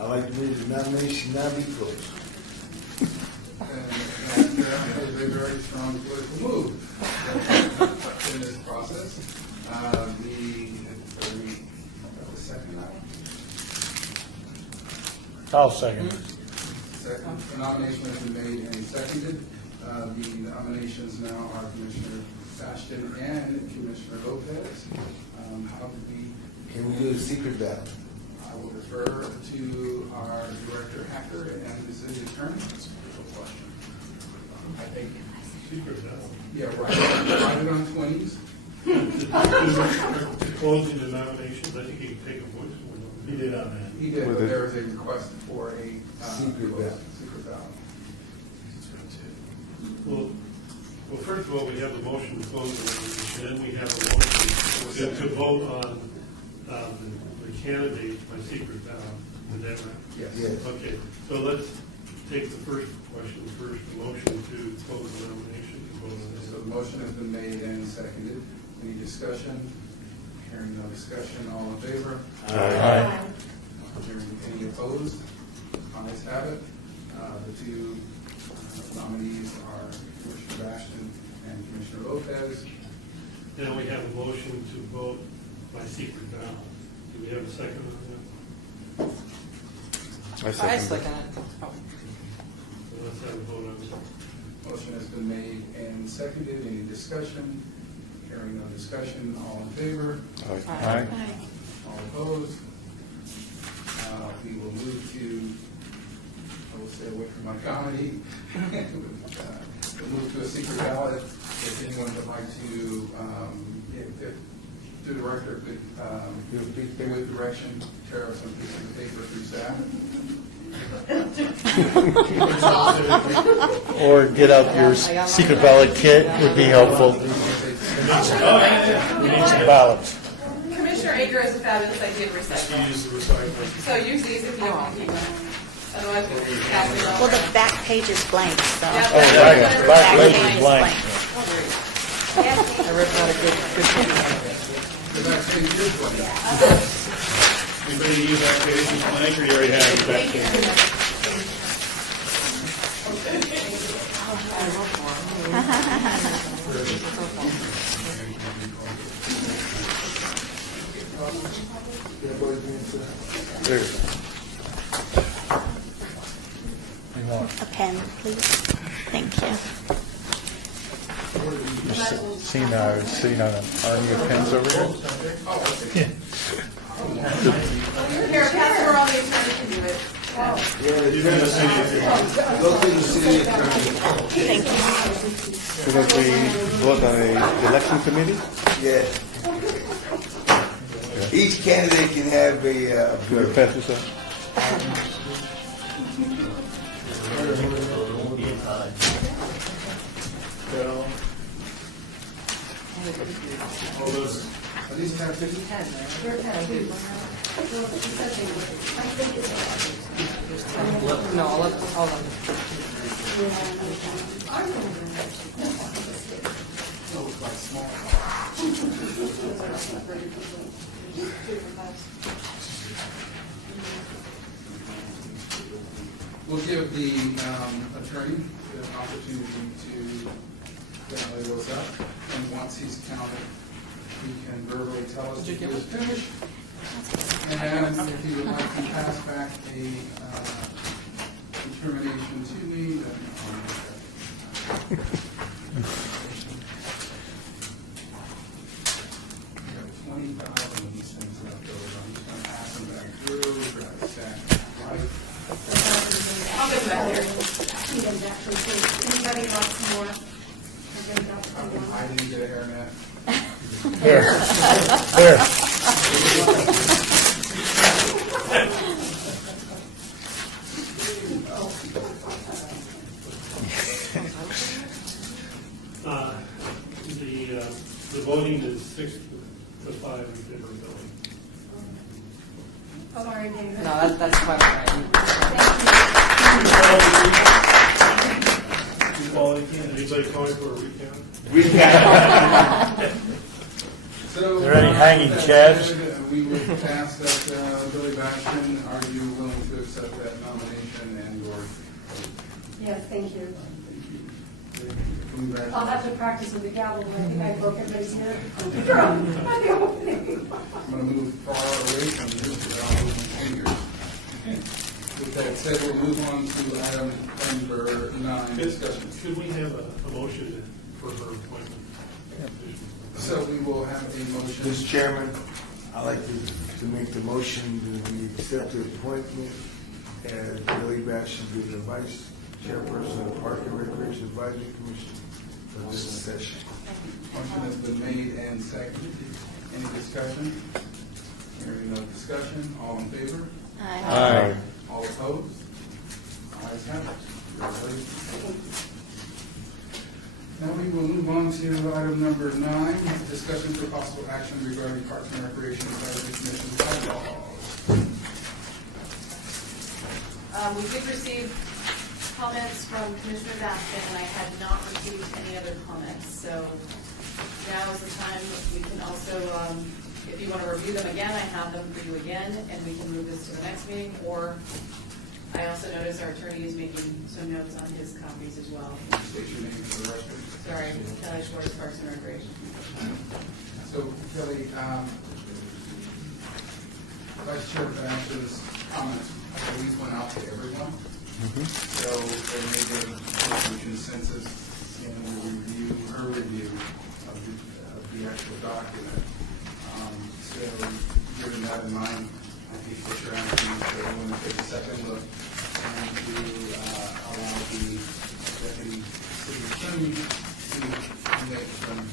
I'd like to move the nomination now be closed. And that is a very strong political move in this process. The second item. I'll second. Second, the nomination has been made and seconded. The nominations now are Commissioner Bastian and Commissioner Lopez. How did we? Can we do a secret ballot? I will refer to our Director Hacker and the City Attorney. That's a good question. I think. Secret ballot. Yeah, right it on 20s. Closing the nominations, I think he can take a voice. He did on that. He did, but there is a request for a Secret ballot. Secret ballot. Well, first of all, we have the motion to close the nomination, then we have a motion to vote on the candidate by secret ballot. Is that right? Yes. Yes. Okay, so let's take the first question first, the motion to close the nomination. To vote on So the motion has been made and seconded. Any discussion? Hearing no discussion, all in favor? Aye. Hearing any opposed? Ayes have it. The two nominees are Commissioner Bastian and Commissioner Lopez. Now we have a motion to vote by secret ballot. Do we have a second on that? I I second. second it. Oh. So let's have a vote on that. Motion has been made and seconded. Any discussion? Hearing no discussion, all in favor? Aye. All opposed? We will move to, I will stay away from my comedy. We'll move to a secret ballot. If anyone would like to, if the director could, with direction, tear up some pieces of paper through staff. Or get out your secret ballot kit would be helpful. We need some ballots. Commissioner Ager has a fabulous idea of recycling. Use the recycling. So use these if you want to keep them. Otherwise, we'll be passing Well, the back page is blank, so. Yeah, Oh, right, back page is blank. I read out a good thing. Anybody use that page, Mr. Blank, or you already have it back there? There. You want? A pen, please. Thank you. Seen, I was sitting on an army of pens over here. Here, pass it around, the attorney can do it. You're going to say it. Go to the city attorney. Thank you. So that we vote on a election committee? Yeah. Each candidate can have a, You want to pass this up? All those, are these tattoos? No, all of them. We'll give the attorney the opportunity to tally those up, and once he's counted, he can verbally tell us if he was finished. And if he would like to pass back a determination to me, then I'll make that. We have 20,000 of these things left over. I'm just going to pass them back through, grab a stack right. I'll get back there. Anybody wants more? I've been hiding the hairnet. There. There. The voting is 6 to 5 in favor of Billy. Oh, all right, David. No, that's quite all right. Anybody calling for a recount? So, Is there any hanging chads? We would ask that Billy Bastian, are you willing to accept that nomination and your vote? Yes, thank you. Congratulations. I'll have to practice with the gavel, but I think I broke it right here. I'm the opening. I'm going to move far away from you without moving fingers. With that said, we'll move on to item number 9, discussion. Could we have a motion for her appointment? So we will have a motion. Mr. Chairman, I'd like to make the motion that we accept the appointment as Billy Bastian to the Vice Chairperson of the Park and Recreation Advisory Commission for this session. Motion has been made and seconded. Any discussion? Hearing no discussion, all in favor? Aye. All opposed? Ayes have it. Congratulations. Now we will move on to item number 9, discussion for possible action regarding Parks and Recreation Advisory Commission bylaws. We did receive comments from Commissioner Bastian, and I had not received any other comments. So now is the time. We can also, if you want to review them again, I have them for you again, and we can move this to the next meeting. Or I also notice our attorney is making some notes on his copies as well. State your name for the record. Sorry, Kelly Schwartz, Parks and Recreation. So Kelly, Vice Chair Bastian's comments, I believe, went out to everyone. So they made a consensus in her review of the actual document. So given that in mind, I think what you're asking is for everyone to take a second look and to allow the Deputy City Attorney to make some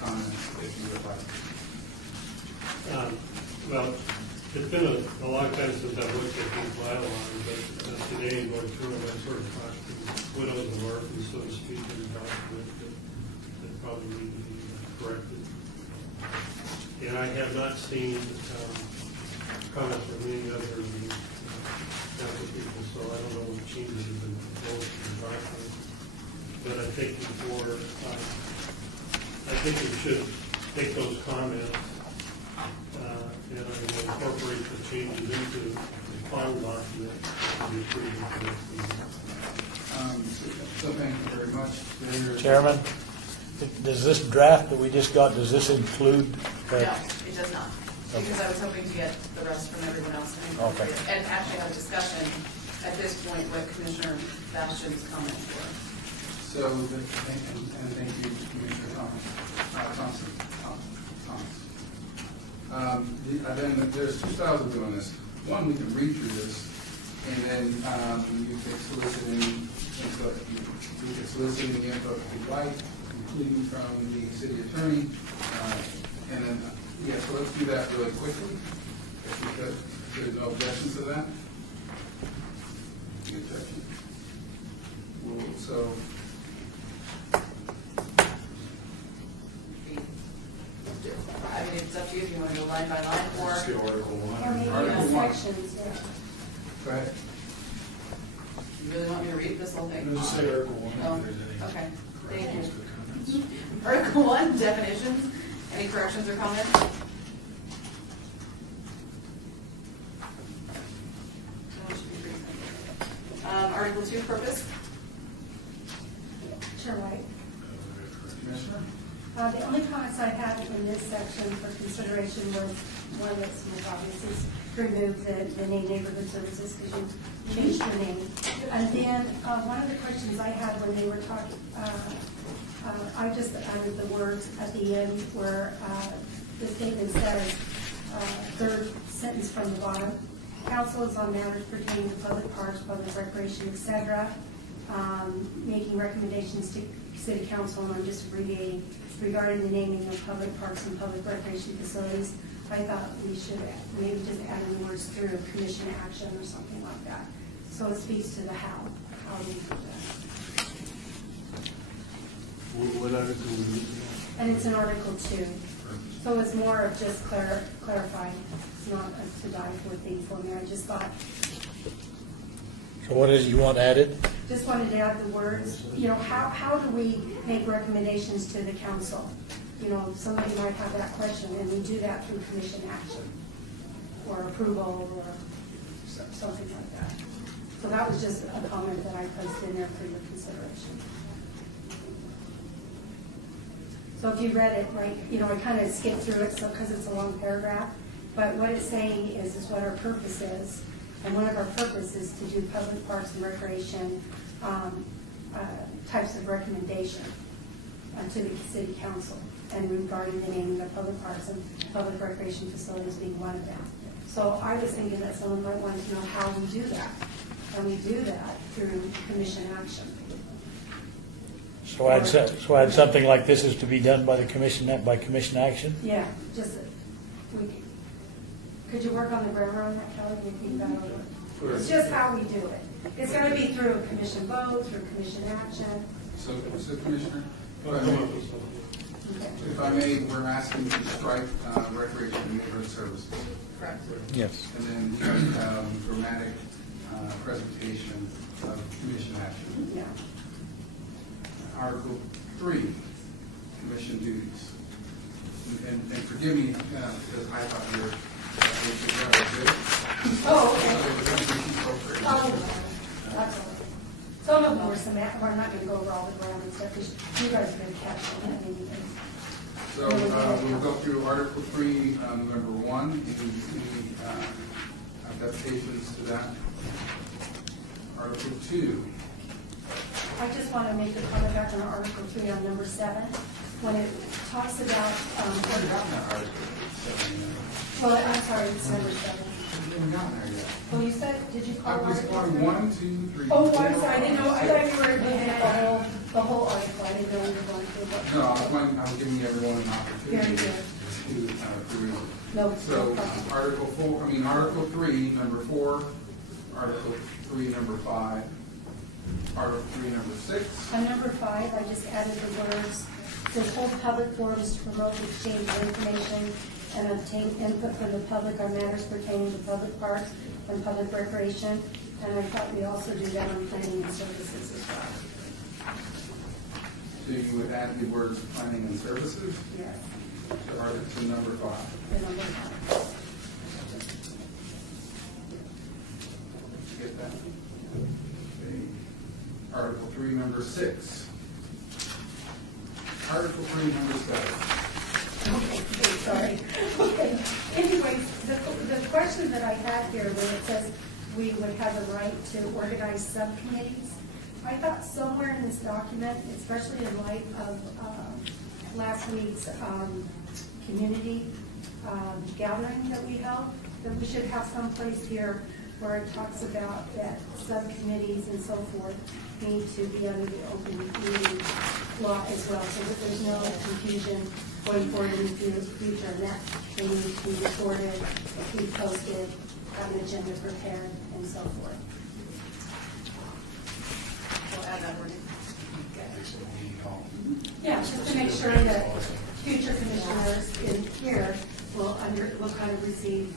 comments if you would like. Well, it's been a long time since I've looked at these bylaws, but today, going through them, I sort of talked to widows and orphans, so to speak, in the document that probably need to be corrected. And I have not seen comments from any other council people, so I don't know what changes have been proposed in the document. But I think we should take those comments and I will incorporate the changes into the final document to be approved for next meeting. So thank you very much. Chairman, does this draft that we just got, does this include? No, it does not. Because I was hoping to get the rest from everyone else. Okay. And actually have a discussion at this point what Commissioner Bastian's comments were. So, and thank you, Commissioner Thompson. Then there's two styles of doing this. One, we can read through this, and then you can solicit any input. You can solicit any input if you'd like, including from the city attorney. And then, yeah, so let's do that really quickly, if we could. If there's no objections to that. No objection. So. line by line, or? Or maybe Article in one. sections, yeah. Go ahead. You really want me to read this whole thing? Just say Article one. Oh, okay, thank you. Article 1, definitions. Any corrections or comments? No, it should be pretty simple. Article 2, purpose. Sure, right. Commissioner? The only comments I had in this section for consideration was one that's most obvious is remove the name Neighborhood Services because you changed your name. And then one of the questions I had when they were talking, I just added the words at the end where the statement says, third sentence from the bottom, council is on matters pertaining to public parks, public recreation, etc., making recommendations to city council, and I'm just abbreviating, regarding the naming of public parks and public recreation facilities. I thought we should maybe just add in the words through commission action or something like that. So it speaks to the how we do that. What article was it? And it's in Article 2. So it's more of just clarifying. It's not a to die for thing for me. I just thought, So what is it you want added? just wanted to add the words, you know, how do we make recommendations to the council? You know, somebody might have that question, and we do that through commission action, or approval, or something like that. So that was just a comment that I placed in there for your consideration. So if you read it, right, you know, I kind of skipped through it because it's a long paragraph, but what it's saying is what our purpose is. And one of our purposes is to do public parks and recreation types of recommendation to the city council, and regarding the naming of public parks and public recreation facilities being one of them. So I was thinking that someone might want to know how we do that. And we do that through commission action. So add something like this is to be done by the commission, by commission action? Yeah, just, could you work on the grammar on that, Kelly? You think that would work? It's just how we do it. It's going to be through a commission vote, through commission action. So Commissioner, Okay. if I may, we're asking to strike recreation and neighborhood services. Correct. Yes. And then dramatic presentation of commission action. Yeah. Article 3, commission duties. And forgive me, because I thought you were, Oh, okay. That's all. Some of them were some, we're not going to go over all the ground and stuff, because you guys are going to catch on that maybe. So we'll go through Article 3, number 1. Any adaptations to that? Article 2. I just want to make a comment back on Article 3 on number 7, when it talks about, well, I'm sorry, it's number 7. Well, you said, did you call I was Article on 3? 1, 2, 3. Oh, I'm sorry, I didn't know, I thought you were looking at the whole article, I didn't know you were going through what. No, I was giving everyone an opportunity Very good. to peruse. No, So Article 3, number 4, Article 3, number 5, Article 3, number 6. On number 5, I just added the words, says hold public forums to promote the exchange of information and obtain input from the public on matters pertaining to public parks and public recreation. And I thought we also do that on planning and services as well. So you would add the words planning and services Yes, to Article number 5. the number 5. Did you get that? Okay. Article 3, number 6. Article 3, number 7. Okay, sorry. Okay. Anyways, the question that I had here, where it says we would have a right to organize subcommittees, I thought somewhere in this document, especially in light of last week's community gathering that we held, that we should have some place here where it talks about that subcommittees and so forth need to be under the open meeting law as well, so that there's no confusion going forward in the future, and that they need to be recorded, be posted, have an agenda prepared, and so forth. We'll add that wording. Yeah, just to make sure that future commissioners in here will look kind of receive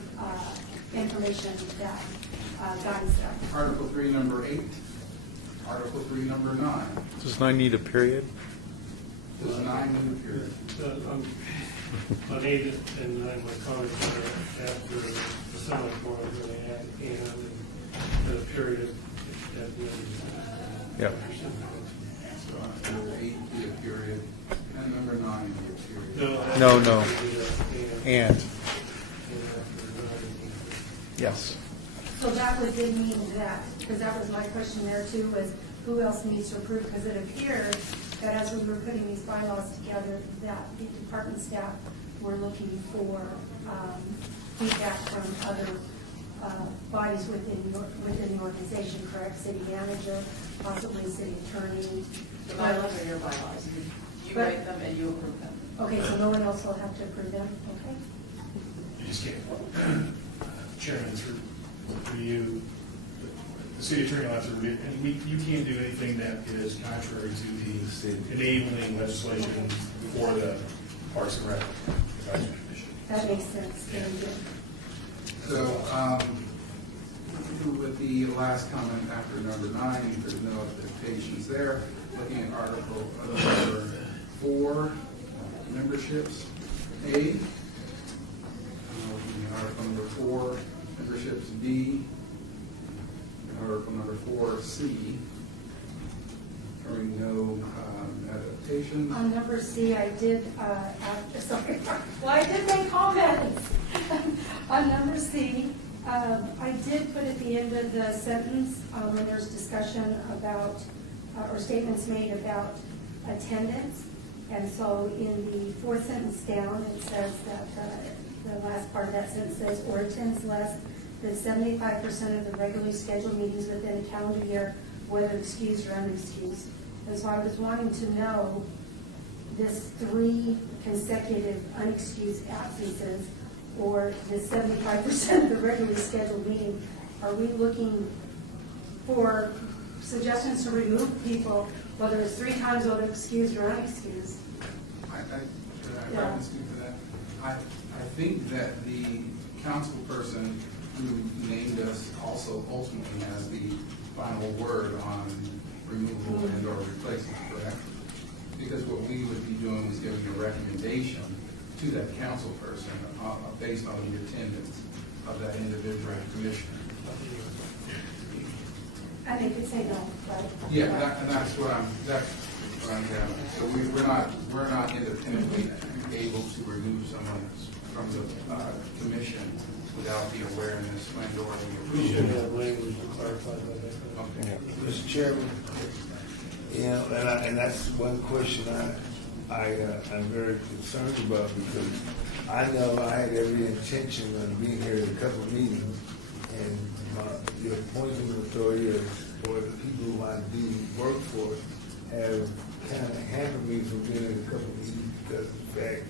information that guides them. Article 3, number 8. Article 3, number 9. Does 9 need a period? Does 9 need a period? On 8 and 9, my comments are after the semicolon, I'm going to add and a period at the end. Yep. So number 8 be a period, and number 9 be a period. No. And. And Yes. So that would then mean that, because that was my question there too, was who else needs to approve? Because it appeared that as we were putting these bylaws together, that the department staff were looking for feedback from other bodies within the organization, correct? City manager, possibly city attorney. The bylaws are your bylaws. You write them and you approve them. Okay, so no one else will have to approve them, okay? You just can't. Chairman, through you, the city attorney will have to review, and you can't do anything that is contrary to the enabling legislation for the Parks and Rec Advisory Commission. That makes sense. Thank you. So, with the last comment after number 9, if there's no expectations there, looking at article number 4, memberships, A. Looking at article number 4, memberships, B. And article number 4, C. Hearing no adaptations. On number C, I did, sorry, well, I did make comments. On number C, I did put at the end of the sentence, when there's discussion about, or statements made about attendance. And so in the fourth sentence down, it says that the last part of that sentence says, or attends less than 75% of the regularly scheduled meetings within a calendar year, whether excused or unexcused. And so I was wanting to know this 3 consecutive unexcused absences, or this 75% of the regularly scheduled meeting. Are we looking for suggestions to remove people, whether it's 3 times over excused or unexcused? Should I speak to that? I think that the council person who named us also ultimately has the final word on removal and or replacement, correct? Because what we would be doing is giving a recommendation to that council person based on the attendance of that individual commissioner. I think it's say no, right? Yeah, and that's what I'm getting. So we're not independently able to remove someone from the commission without the awareness and or the we should approval. have language to clarify that. Okay. Mr. Chairman, and that's one question I'm very concerned about, because I know I had every intention of being here at a couple of meetings, and the appointment authority or the people who I do work for have kind of hampered me from being in a couple of meetings because of the fact,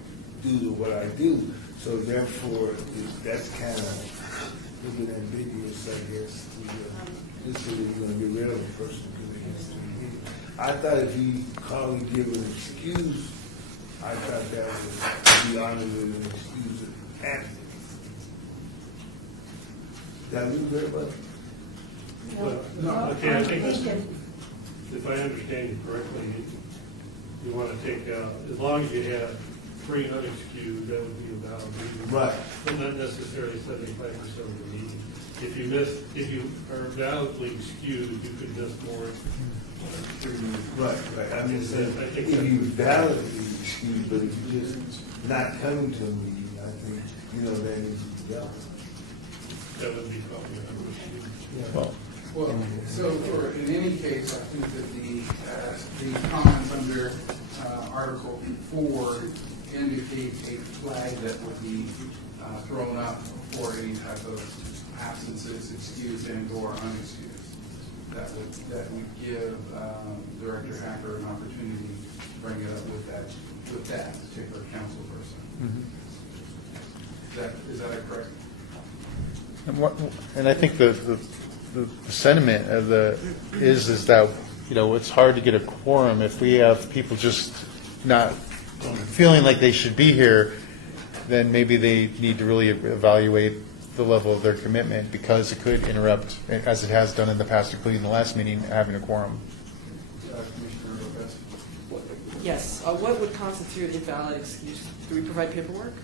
due to what I do. So therefore, that's kind of a little bit ambiguous, I guess. This is going to get rid of a person because he has to be here. I thought if he calmly give an excuse, I thought that would be honored with an excuse of absence. Did I lose everybody? No, okay, I think that's, if I understand you correctly, you want to take out, as long as you have 3 unexcused, that would be a valid reason. Right. But not necessarily 75% of the meeting. If you are validly excused, you could miss more. Right. I mean, if you validly excused, but if you just not coming to a meeting, I think, that needs to be done. That would be probably Well, so in any case, I think that the comments under Article 4 indicate a flag that would be thrown up for any type of absences, excused and or unexcused. That would give Director Hacker an opportunity to bring it up with that particular council person. Is that correct? And I think the sentiment of is that it's hard to get a quorum if we have people just not feeling like they should be here. then maybe they need to really evaluate the level of their commitment, because it could interrupt, as it has done in the past, including the last meeting, having a quorum. Commissioner Lopez? Yes, what would constitute a valid excuse? Do we provide paperwork?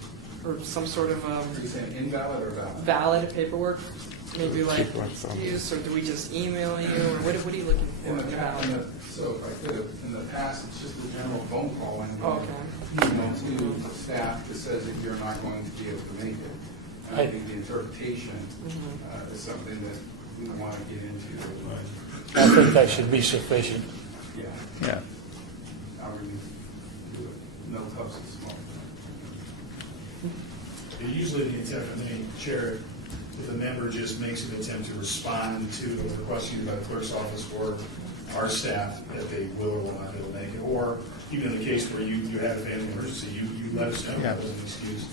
Or some sort of Are you saying invalid or valid? valid paperwork? Maybe like Paperwork, so. excuse, or do we just email you, or what are you looking for? In in the a past, valid? so if I could have, in the past, it's just a general phone call and Okay. email to staff that says that you're not going to be able to make it. And I think the interpretation is something that we want to get into. I think that should be sufficient. Yeah, Yeah. I really do it. No cups and small. Usually the intent of the chair, if a member just makes an attempt to respond to a request either by the clerk's office or our staff, that they will or will not be able to make it, or even in the case where you had a family emergency, you let us know Yeah. it wasn't an excuse.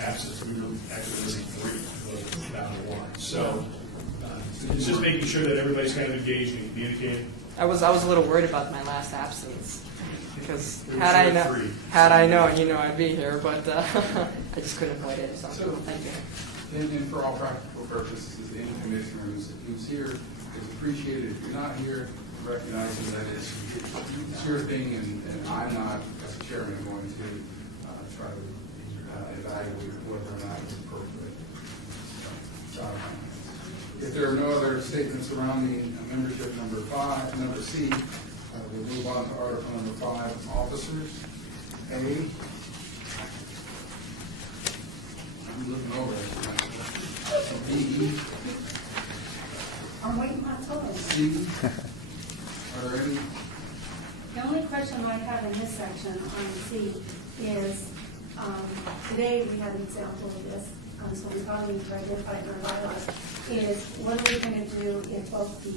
Absence, we were actually missing 3, it wasn't down to 1. So it's just making sure that everybody's kind of engaged and communicating. I was a little worried about my last absence, because It was had I like known, 3. I'd be here, but I just couldn't avoid it. So thank you. And for all practical purposes, any commissioner who's here is appreciated. If you're not here, recognizing that it's your thing, and I'm not, as a chairman, going to try to evaluate whether or not it's appropriate. If there are no other statements surrounding membership number C, we'll move on to article number 5, officers. A. I'm looking over it. B. I'm waiting my turn. C. Are there any? The only question I have in this section on C is, today we had an example of this, so we probably need to identify it in our bylaws, is what are we going to do if both the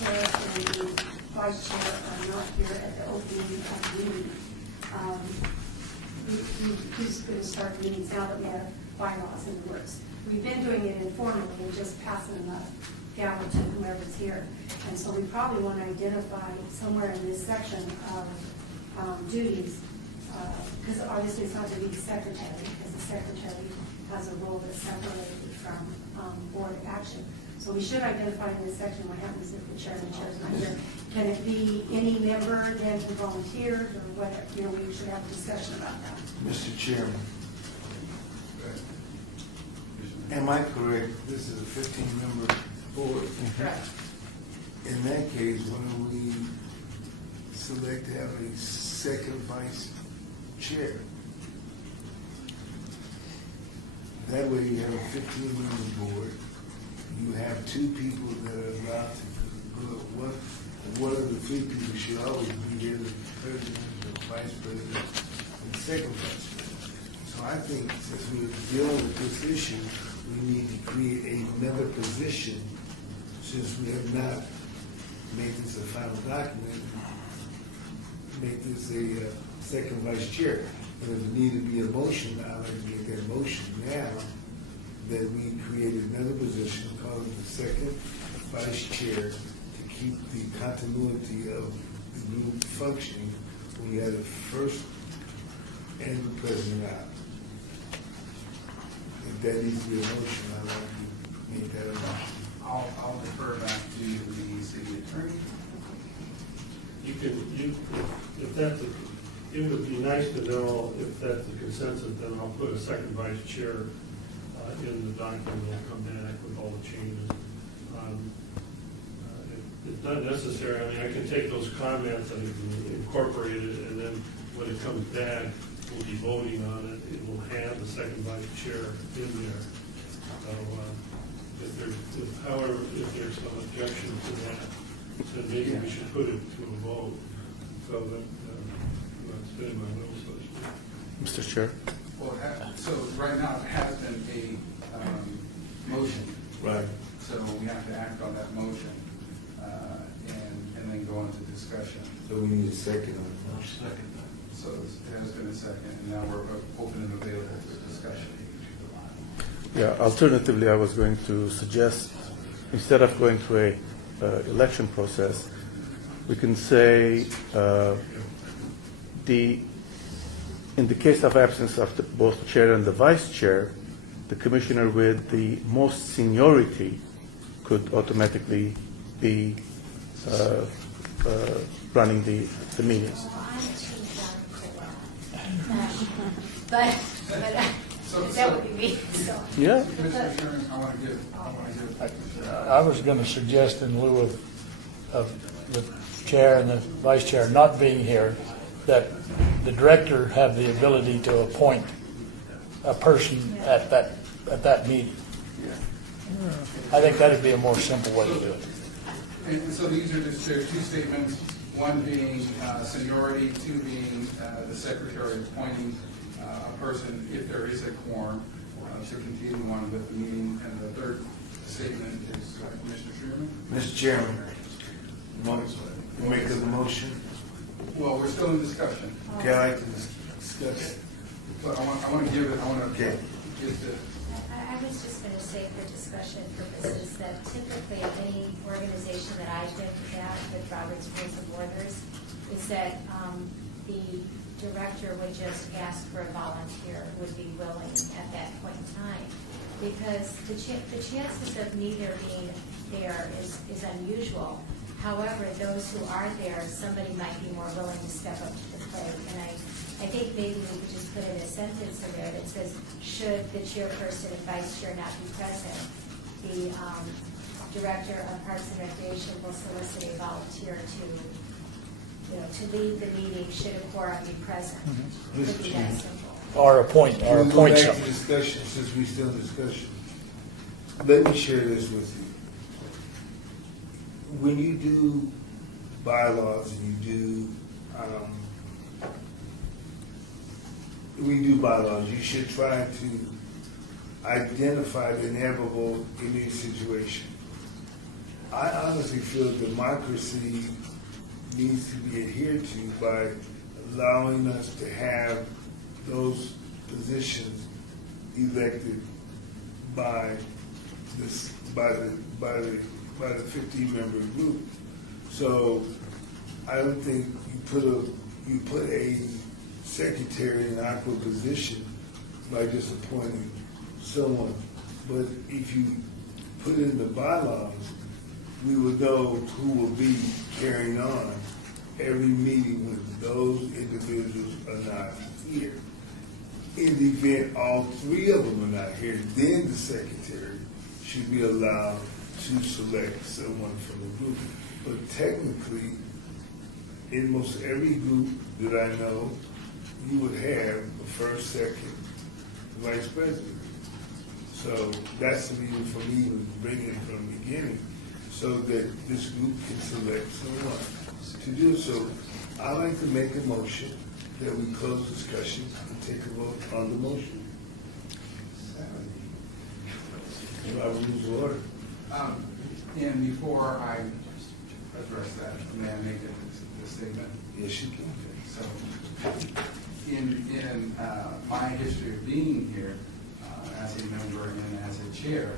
chair and the vice chair are not here at the opening of the meeting? Who's going to start the meetings now that we have bylaws in the works? We've been doing it informally and just passing the gavel to whoever's here. And so we probably want to identify somewhere in this section of duties, because obviously it's not to be the secretary, because the secretary has a role that's separated from board action. So we should identify in this section what happens if the chair and the chair is not here. Can it be any member then who volunteered, or whatever? You know, we should have a discussion about that. Mr. Chairman, am I correct? This is a 15-member board. Correct. In that case, why don't we select to have a second vice chair? That way you have a 15-member board. You have 2 people that are allowed to go. One of the 3 people should always be there, the president, the vice president, and second vice president. So I think since we're dealing with this issue, we need to create another position, since we have not made this a final document, make this a second vice chair. And if there need to be a motion, I'd like to make that motion now, that we create another position, call it the second vice chair, to keep the continuity of the group functioning when you have the first and the president out. If that needs to be a motion, I'd like to make that a motion. I'll defer back to the city attorney. If that's, it would be nice to know if that's the consensus, then I'll put a second vice chair in the document, we'll come back with all the changes. It's not necessary, I mean, I can take those comments and incorporate it, and then when it comes back, we'll be voting on it, it will have the second vice chair in there. So, if there's some objection to that, then maybe we should put it to a vote, so that, it's been in my will, so to speak. Mr. Chair? Well, so right now it has been a motion. Right. So we have to act on that motion and then go into discussion. So we need a second on the motion. So it has been a second, and now we're open and available for discussion. Yeah, alternatively, I was going to suggest, instead of going through a election process, we can say the in the case of absence of both the chair and the vice chair, the commissioner with the most seniority could automatically be running the meetings. But that would be me, so. Yeah. Mr. Chairman, I want to give. I was going to suggest in lieu of the chair and the vice chair not being here, that the director have the ability to appoint a person at that meeting. I think that'd be a more simple way to do it. And so these are just two statements, one being seniority, two being the secretary appointing a person if there is a quorum to continue on with the meeting. And the third statement is Commissioner Sherman. Mr. Chairman, want to make a motion? Well, we're still in discussion. Okay, I'd like to discuss. But I want to give it, Okay. give the, I was just going to say for discussion purposes that typically any organization that I've been at with Robert's Rules of Orders is that the director would just ask for a volunteer who would be willing at that point in time. Because the chances of neither being there is unusual. However, those who are there, somebody might be more willing to step up to the plate. And I think maybe we could just put in a sentence in there that says, should the chairperson and vice chair not be present, the director of Parks and Recreation will solicit a volunteer to lead the meeting should a quorum be present. It would be that simple. Or appoint We'll go back to someone. discussion, since we're still in discussion. Let me share this with you. When you do bylaws and you should try to identify the inevitable in each situation. I honestly feel democracy needs to be adhered to by allowing us to have those positions elected by the 15-member group. So I don't think you put a secretary in an awkward position by just appointing someone. But if you put it in the bylaws, we would know who will be carrying on every meeting when those individuals are not here. In the event all three of them are not here, then the secretary should be allowed to select someone from the group. But technically, in most every group that I know, you would have a first, second, vice president. So that's the reason for me to bring it from the beginning, so that this group can select someone to do so. I'd like to make a motion that we close discussion and take a vote on the motion. Do I lose order? and before I address that, may I make a statement? Yes, you can. So, in my history of being here as a member and as a chair,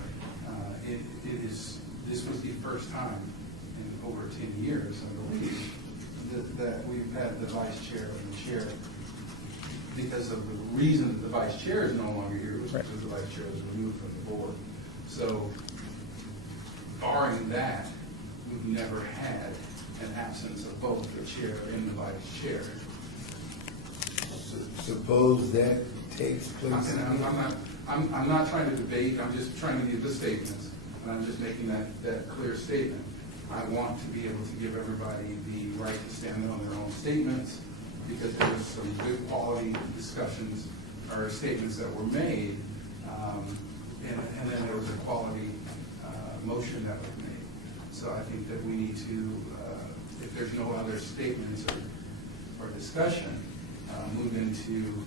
this was the first time in over 10 years, I believe, that we've had the vice chair and the chair, because of the reason that the vice chair is no longer here, was because the vice chair was removed from the board. So, barring that, we've never had an absence of both the chair and the vice chair. Suppose that takes place. I'm not trying to debate, I'm just trying to give the statements, and I'm just making that clear statement. I want to be able to give everybody the right to stand on their own statements, because there was some good quality discussions or statements that were made, and then there was a quality motion that was made. So I think that we need to, if there's no other statements or discussion, move into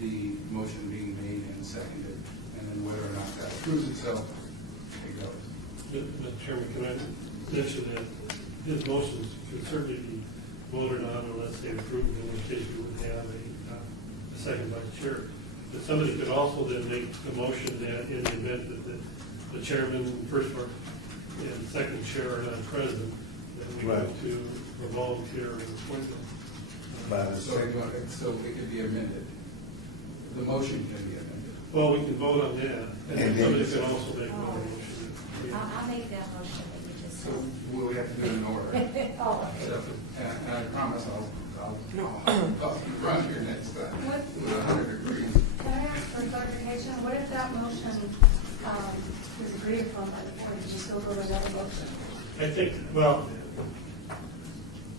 the motion being made and seconded, and then whether or not that approves itself, it goes. Mr. Chairman, can I mention that his motions could certainly be voted on unless they approved, in which case we would have a second vice chair. But somebody could also then make the motion that in the event that the chairman, first and second chair are not present, then we go to a volunteer and appoint them. by the So second. so it could be amended. The motion can be amended. Well, we can vote on that, and And then then- somebody can also make one motion. I'll make that motion that you just So said. we have to do it in order. Oh. And I promise I'll run here next time with 100 degrees. Can I ask for clarification? What if that motion is agreed upon by the board? Did you still go to another motion? I think, well,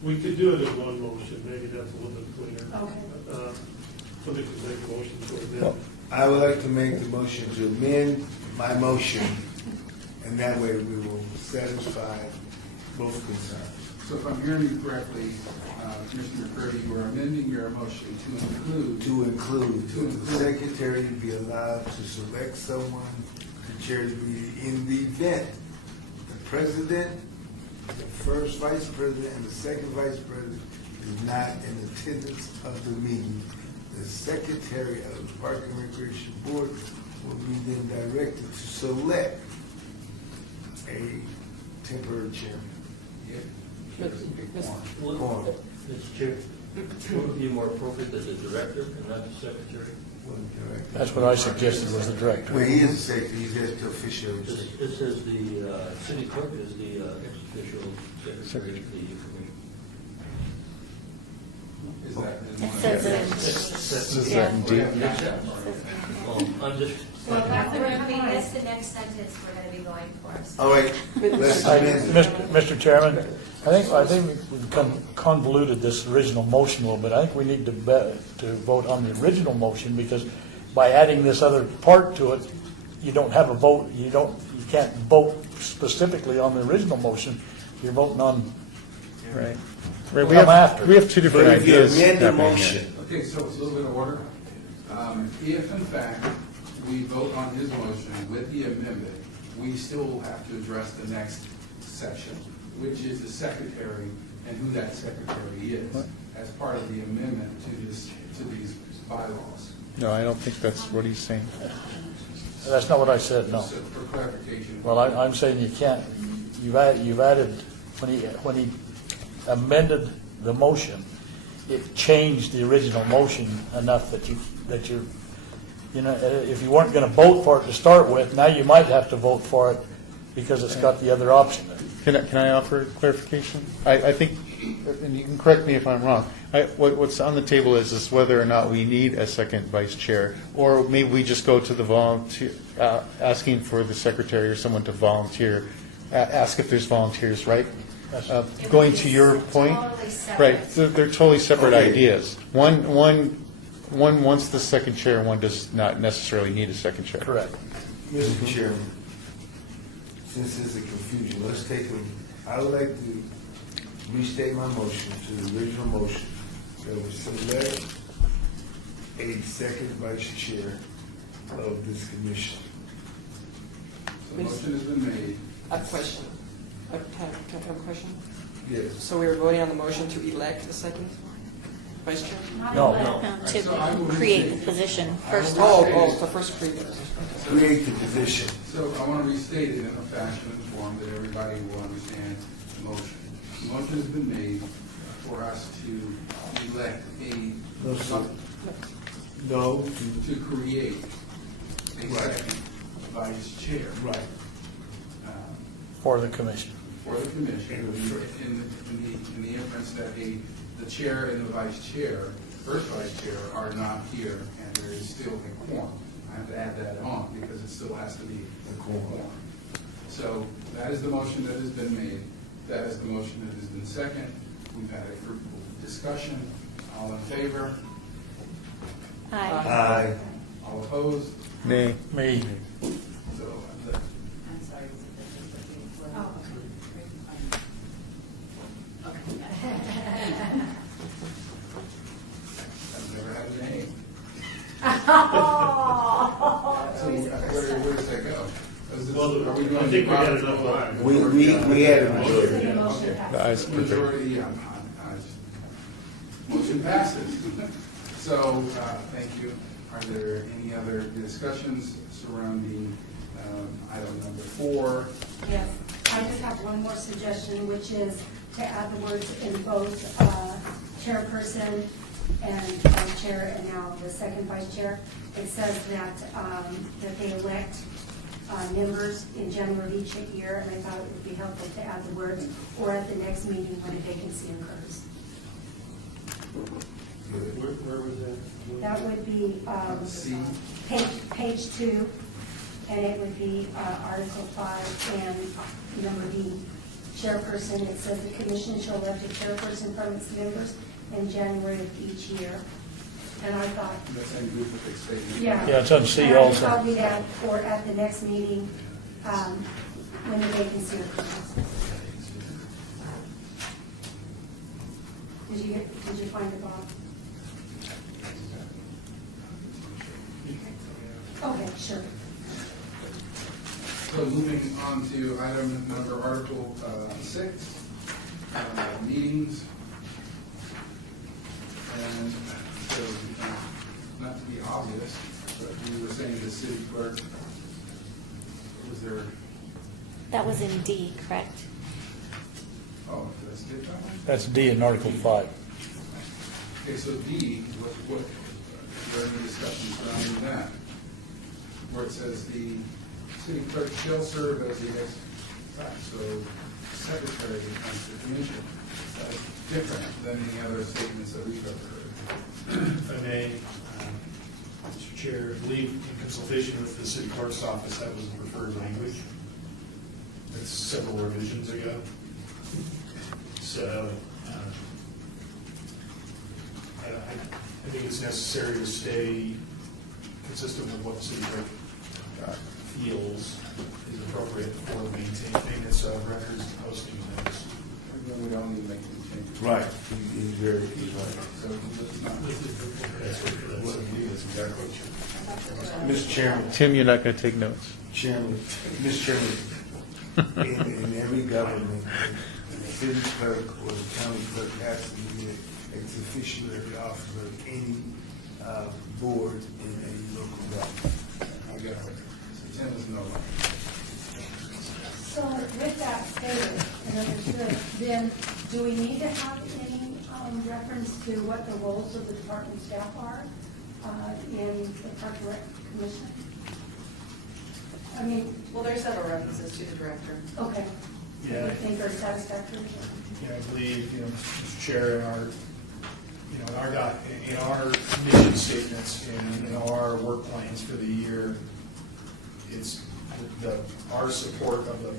we could do it in one motion, maybe that's a little bit cleaner. Okay. Somebody could make a motion to Well, amend. I would like to make the motion to amend my motion, and that way we will satisfy both concerns. So if I'm hearing you correctly, Commissioner McCurdy, you are amending your motion to include The secretary be allowed to select someone to chair the meeting in the event the president, the first vice president, and the second vice president is not in attendance of the meeting. The secretary of the Park and Recreation Board will be then directed to select a temporary chairman. Quorum. Mr. Chair, would it be more appropriate that the director and not the secretary? That's what I suggested was the director. Well, he is the secretary, he's just the official. It says the city clerk is the ex-official secretary of the commission. Is that in It one? says Is it. that in D? Makes sense. I'm just, Well, that's the next sentence we're going to be going for. So All right, let's amend it. Mr. Chairman, I think we've convoluted this original motion a little bit. I think we need to vote on the original motion, because by adding this other part to it, you don't have a vote, you can't vote specifically on the original motion. You're voting on. Right. Come We have after. different But if you ideas. amend the happening here. motion, Okay, so it's a little bit of order. If in fact we vote on his motion with the amendment, we still have to address the next section, which is the secretary and who that secretary is, as part of the amendment to these bylaws. No, I don't think that's what he's saying. That's not what I said, no. So for clarification. Well, I'm saying you can't, you've added, when he amended the motion, it changed the original motion enough that you're, if you weren't going to vote for it to start with, now you might have to vote for it because it's got the other option. Can I offer clarification? I think, and you can correct me if I'm wrong, what's on the table is whether or not we need a second vice chair, or maybe we just go to the volunteer, asking for the secretary or someone to volunteer, ask if there's volunteers, right? Going to your point, totally separate. right? They're totally separate Okay. ideas. One wants the second chair, and one does not necessarily need a second chair. Correct. Mr. Chairman, since there's a confusion, let's take I would like to restate my motion to the original motion that would select a second vice chair of this commission. The motion has been made. I have a question. Can I have a question? Yes. So we were voting on the motion to elect a second vice chair? No. To create the position first. So first create the position. Create the position. So I want to restate it in a fashion and form that everybody will understand the motion. The motion has been made for us to elect No, sir. No. to create a second vice chair. Right. For the commission. For the commission, in the inference that the chair and the vice chair, first vice chair, are not here, and there is still a quorum. I have to add that on, because it still has to be a quorum. So that is the motion that has been made. That is the motion that has been seconded. We've had a fruitful discussion. All in favor? Aye. Aye. All opposed? Nay. Me. So, I'm sorry. I've never had a name. Oh. So where does that go? Well, Are we I going think to we had vote? enough time. We had a majority. Okay. The ayes prevail. Majority, yeah. Motion passes. So, thank you. Are there any other discussions surrounding item number 4? Yes, I just have one more suggestion, which is to add the words in both chairperson and vice chair, and now the second vice chair, it says that, that they elect members in January of each year, and I thought it would be helpful to add the words, or at the next meeting when a vacancy occurs. Where was that? That would be page 2, and it would be Article 5 and number D, chairperson. It says the commission shall elect a chairperson from its members in January of each year. And I thought, That's in duplicate statement. yeah. Yeah, it's on C And I also. thought we'd add, or at the next meeting, when the vacancy occurs. Did you find it, Bob? Okay, sure. So moving on to item number Article 6, meetings. And so, not to be obvious, but you were saying the city clerk, was there, That was in D, correct? oh, did I skip that one? That's D in Article 5. Okay, so D, what, is there any discussion surrounding that? Where it says the city clerk shall serve as the ex officio secretary of the commission. That's different than any other statements that we've ever heard. If I may, Mr. Chair, I believe in consultation with the city clerk's office, that was the preferred language. It's several revisions ago. So, I think it's necessary to stay consistent with what the city clerk feels is appropriate for maintenance of records and posting things. We don't need to make any changes. Right, he's very, he's right. So let's not. Mr. Chairman. Tim, you're not going to take notes. Chairman, Mr. Chairman, in every government, the city clerk or the county clerk has to be an ex officio officer of any board in a local government. I got it. So 10 is no longer. So with that stated and understood, then do we need to have any reference to what the roles of the department staff are in the Park and Rec Commission? I mean, Well, there's several references to the director. okay. Yeah. I think are satisfactory. I believe, Mr. Chair, in our mission statements and in our work plans for the year, it's our support of the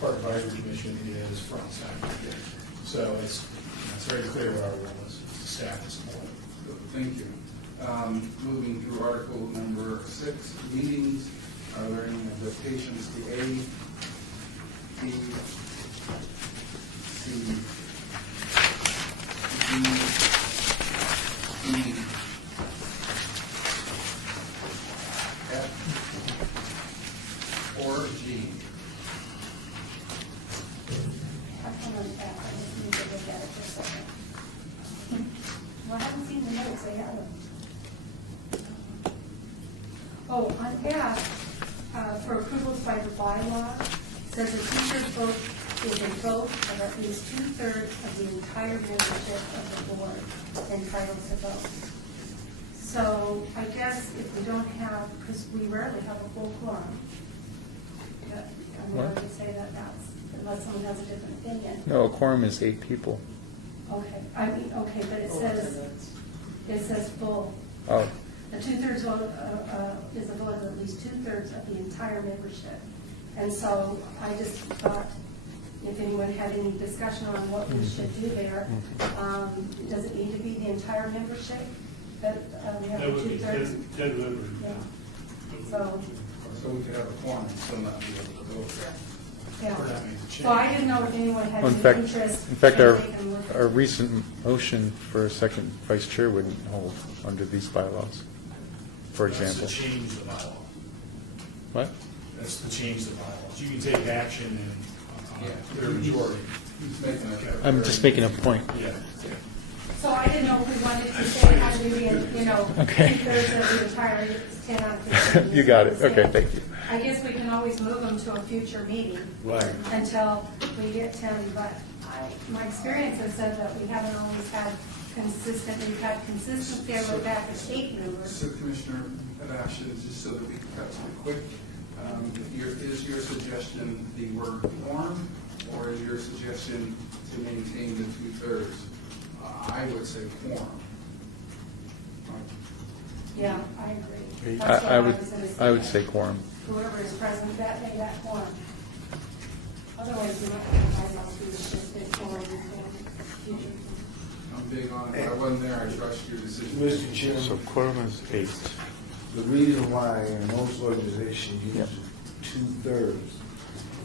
Park Advisory Commission is front and center. So it's very clear what our role is, staff to support. Thank you. Moving through Article number 6, meetings. Are there any invitations to A, B, C, D, E, F, or G? I'll come on back. I just need to look at it for a second. Well, I haven't seen the notes. I haven't. Oh, on F, for approvals by the bylaw, says a two-thirds vote is a vote of at least 2/3 of the entire membership of the board entitled to vote. So I guess if we don't have, because we rarely have a full quorum, I'm willing to say that that's, unless someone has a different opinion. No, a quorum is 8 people. Okay, okay, but it says full. Oh, A 2/3 vote is a vote of at least 2/3 of the entire membership. And so I just thought, if anyone had any discussion on what we should do there, does it need to be the entire membership? That we have That would be 2/3? 10 members. Yeah. So, So we could have a quorum and still not be able to vote. yeah. So I didn't know if anyone had Well, any interest. in fact, in taking a look at our it. recent motion for a second vice chair wouldn't hold under these bylaws, for example. That's to change the bylaw. What? That's to change the bylaws. You can take action and clear majority. He's making a. I'm just making a point. Yeah. So I didn't know if we wanted to say it had to be, Okay. 2/3 of the entire, it's 10 out of 15. You got it. Okay, thank you. I guess we can always move them to a future meeting. Right. Until we get 10, but my experience has said that we haven't always had consistent, we've had consistency over back at 8 members. So Commissioner Abasha, just so that we can cut to the quick, is your suggestion the word quorum, or is your suggestion to maintain the 2/3? I would say quorum. Yeah, I agree. I That's what I would, was gonna I would say quorum. Whoever is present that day, that quorum. Otherwise, you might have bylaws be shifted for future. I'm big on it. If I wasn't there, I trust your decision. Mr. Chairman. So quorum is 8. The reason why in most organizations use 2/3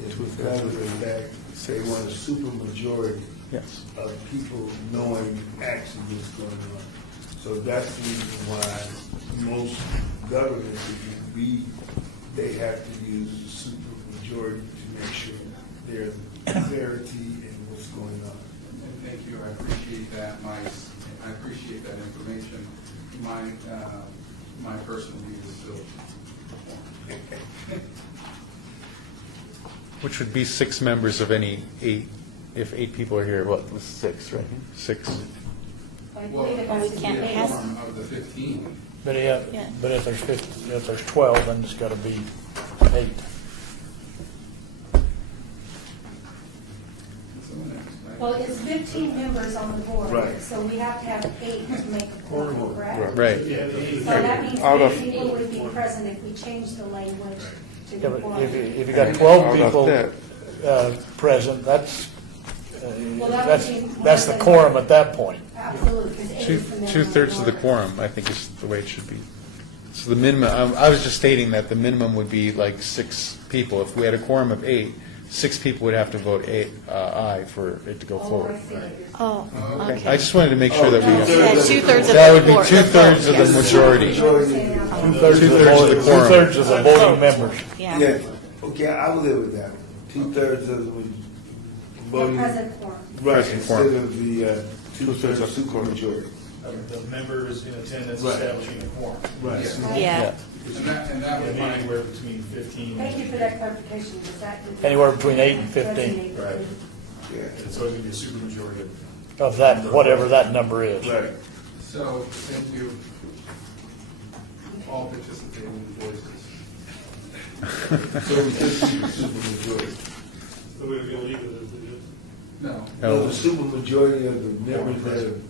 is because of the fact they want a super majority Yes. of people knowing actually what's going on. So that's the reason why most governments, if you read, they have to use a super majority to make sure there's clarity in what's going on. And thank you, I appreciate that, I appreciate that information. My personal view is still. Which would be 6 members of any 8. If 8 people are here, what, 6, right? 6. I Well, believe it Well, has we to can't be pass- Quorum of the 15. But Yeah. if there's 50, if there's 12, then it's got to be 8. Well, it's 15 members on the board. Right. So we have to have 8 to make a quorum, correct? Right. So that means Out of- 8 people would be present if we change the language to Yeah, the but quorum. if you got 12 Out of people that. present, that's Well, that would be that's the more than- quorum at that point. Absolutely, because 8 is the minimum. 2/3 of the quorum, I think, is the way it should be. So the minimum, I was just stating that the minimum would be like 6 people. If we had a quorum of 8, 6 people would have to vote aye for it to go forward. Oh, I okay. just wanted to make sure that we. Yeah, 2/3 of That the would be board. 2/3 of the Yes. majority. 2/3 2/3 of the quorum. 2/3 of the voting members. Yeah. Yeah, okay, I will live with that. 2/3 of the The voting. present quorum. Right, Present instead quorum. of the 2/3 of supermajority. The members in attendance Right. establishing a quorum. Right. Yeah. And that was my. Anywhere between 15. Thank you for that clarification, because that. Anywhere between 8 and 15 Right. Yeah. And so it's going to be a supermajority of of that, whatever that number is. Right. So, thank you, all participating voices. So we just keep the supermajority. So we're going to leave it as it is. No. No, the supermajority of the members that have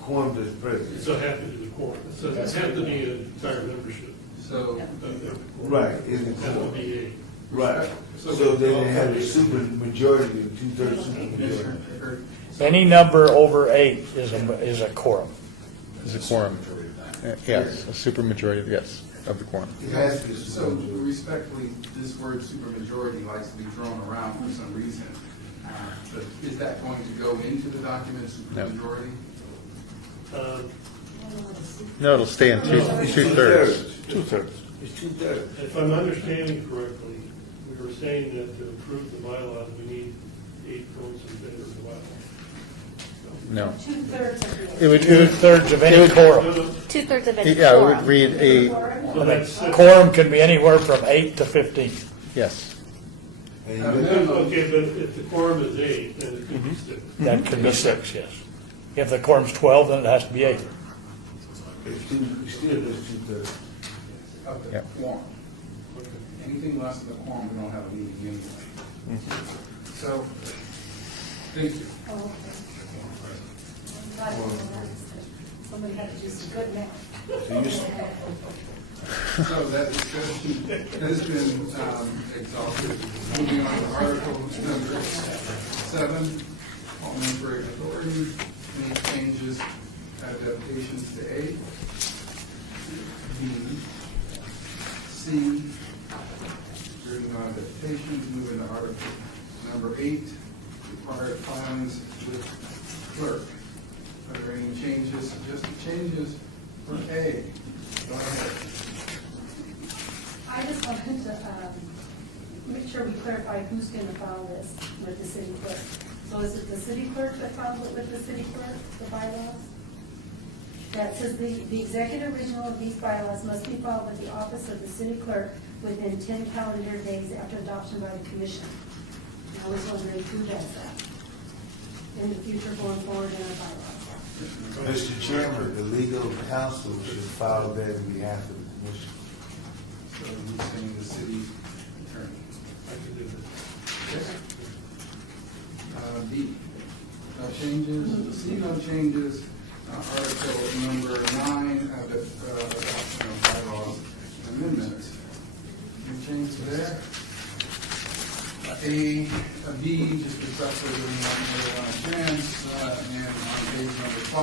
quorum is present. So have to be the quorum. So it has to be an entire membership. So, Right, in the That would quorum. be 8. Right. So then they have a supermajority, a 2/3 supermajority. Commissioner Pickard, Any number over 8 is a quorum. Is a quorum. Yes, a supermajority, yes, of the quorum. It has to be a so supermajority. respectfully, this word supermajority likes to be thrown around for some reason. But is that going to go into the document, No. supermajority? No, it'll stay in It's 2/3. 2/3. It's 2/3. If I'm understanding correctly, we were saying that to approve the bylaws, we need 8 votes in favor of the bylaws. No. 2/3 of the. It would, 2/3 of any quorum. 2/3 of any yeah, it would quorum. read a, So that's, Quorum can be anywhere from 8 to 15. yes. And you okay, but if the quorum is 8, then it could be 6. That could be 6, yes. If the quorum's 12, then it has to be 8. It's still just 2/3. Of the Yeah. quorum. Anything less than the quorum, we don't have a meeting anyway. So, thank you. Oh, okay. Glad to know that. Somebody had to do some good math. So you So that discussion has been exhausted. Moving on to Article number 7, parliamentary authority, any changes, adaptations to A, B, C, reading on adaptations, moving to Article number 8, required filings with clerk. Are there any changes, suggested changes for A? Go ahead. I just wanted to make sure we clarify who's going to file this with the city clerk. So is it the city clerk that files it with the city clerk, the bylaws? That says the executive original of these bylaws must be filed with the office of the city clerk within 10 calendar days after adoption by the commission. And I was wondering who does that in the future going forward in our bylaws. Mr. Chairman, the legal counsel should file that in behalf of the commission. So you're saying the city attorney. I can do that. B, no changes. C, no changes. Article number 9, the adoption of bylaws amendments. Any change there? B, just exactly what we want a chance. And on page number 5,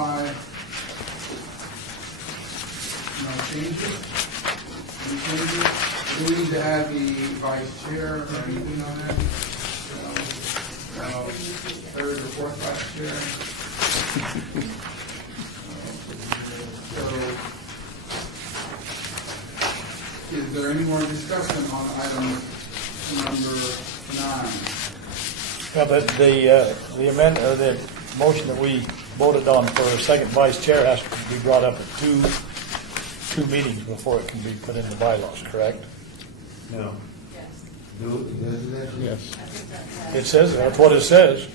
no changes. Any changes? Do we need to add the vice chair or anything on that? Third or fourth vice chair? So, is there any more discussion on item number 9? Yeah, but the amendment, or the motion that we voted on for a second vice chair has to be brought up at two meetings before it can be put in the bylaws, correct? No. Yes. Doesn't that? Yes. It says, that's what it says.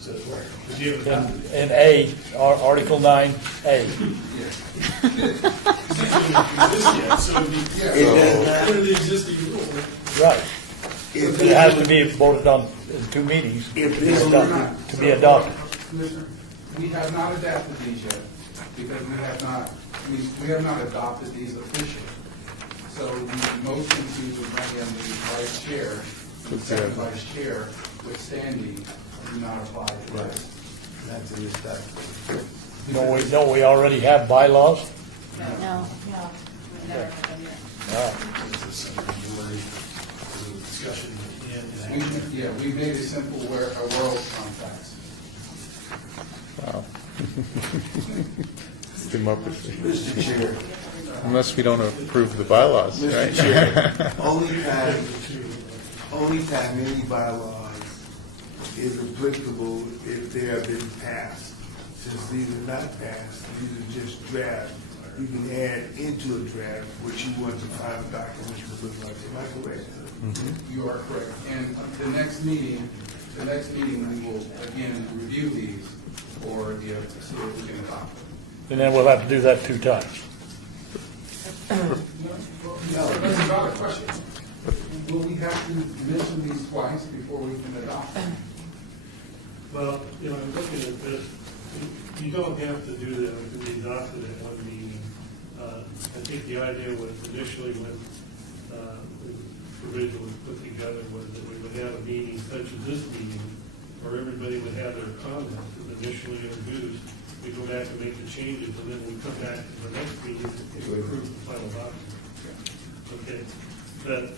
Says where? Did you have In A, Article 9A. It Under the existing rule. Right. It has to be voted on in 2 meetings to be adopted. Commissioner, we have not adapted these yet, because we have not adopted these officially. So the motion to bring in the vice chair, the second vice chair, withstanding, do not apply to this. That's in this document. Don't we already have bylaws? No. No. We never have done that. Discussion We made a simple world contract. Wow. Democracy. Mr. Chair. Unless we don't approve the bylaws, right? Mr. Chair, only time any bylaws is applicable if they have been passed. Since these are not passed, these are just draft. You can add into a draft what you want the final document to look like. Am I correct? You are correct. And the next meeting, we will again review these for the, so that we can adopt them. And then we'll have to do that 2 times. No, that's a valid question. Will we have to mention these twice before we can adopt them? Well, I'm looking at this, you don't have to do that, it can be adopted at one meeting. I think the idea was initially when the provision was put together was that we would have a meeting such as this meeting, where everybody would have their comments initially introduced. We go back and make the changes, and then we come back to the next meeting to approve the final document. Okay, but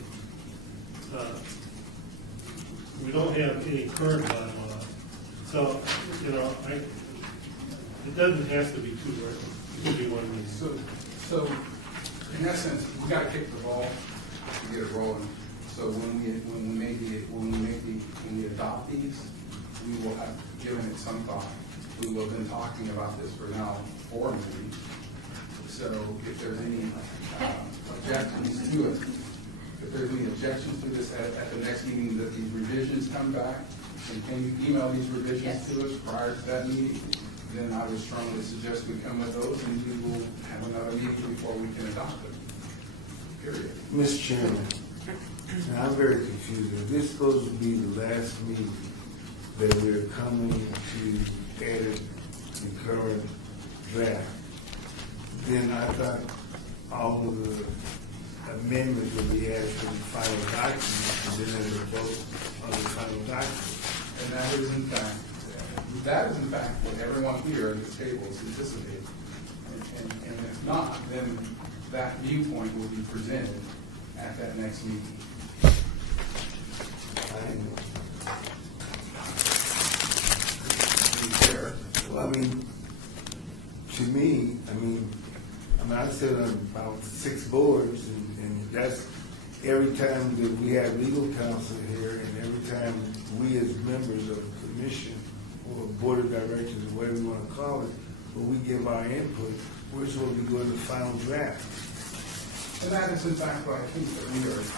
we don't have any current bylaw, so it doesn't have to be 2, right? It could be 1 meeting. So, in essence, we got to kick the ball to get it rolling. So when we adopt these, we will have given it some thought. We will have been talking about this for now 4 meetings. So if there's any objections to this at the next meeting, that these revisions come back, and can you email these revisions to us prior to that meeting? Then I would strongly suggest we come with those, and we will have another meeting before we can adopt them. Period. Mr. Chairman, I'm very confused. If this is supposed to be the last meeting that we're coming to edit the current draft, then I thought all of the amendments would be added to the final document, and then there was a vote on the final document. And that is in fact what everyone here at the table is anticipating. And if not, then that viewpoint will be presented at that next meeting. Well, to me, I sit on about 6 boards, and that's every time that we have legal counsel here, and every time we as members of the commission or board of directors, or whatever you want to call it, when we give our input, we're supposed to be going to the final draft. And that is in fact what I think that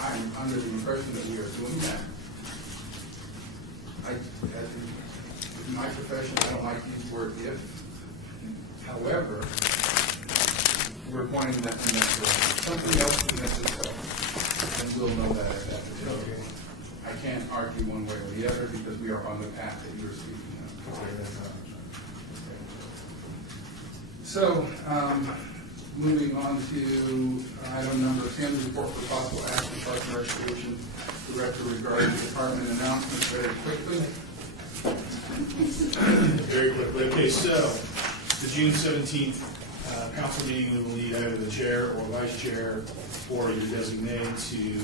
I'm under the impression that we are doing that. In my profession, I don't like to use the word if, However, we're pointing that in this direction. Something else in this itself, and we'll know that at that particular point. I can't argue one way or the other because we are on the path that you're speaking of. So, moving on to item number 10, report for possible action, Park and Recreation Director regarding department announcements very quickly. Very quickly. Okay, so the June 17th council meeting, we will need either the chair or vice chair or your designate to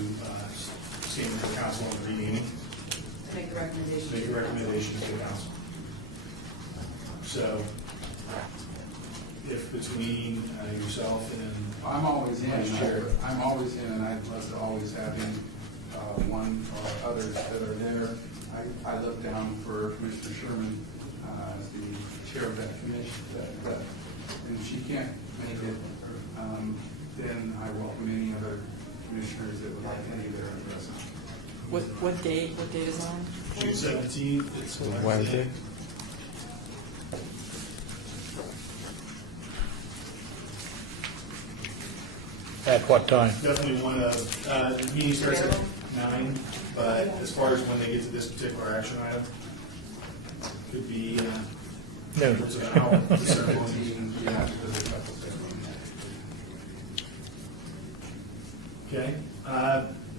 stand before council on the meeting. Make a recommendation. Make a recommendation to the council. So, if between yourself and I'm always in, vice chair, I'm always in, and I'd love to always have in one or others that are there. I look down for Commissioner Sherman as the chair of that commission, and if she can't make it, then I welcome any other commissioners that would like any of their addresses. What day is on? June 17th, it's Wednesday. At what time? definitely one of, the meeting starts at 9, but as far as when they get to this particular action item, could be Noon. upwards of an hour. The ceremony. Yeah, because there's a couple things. Okay,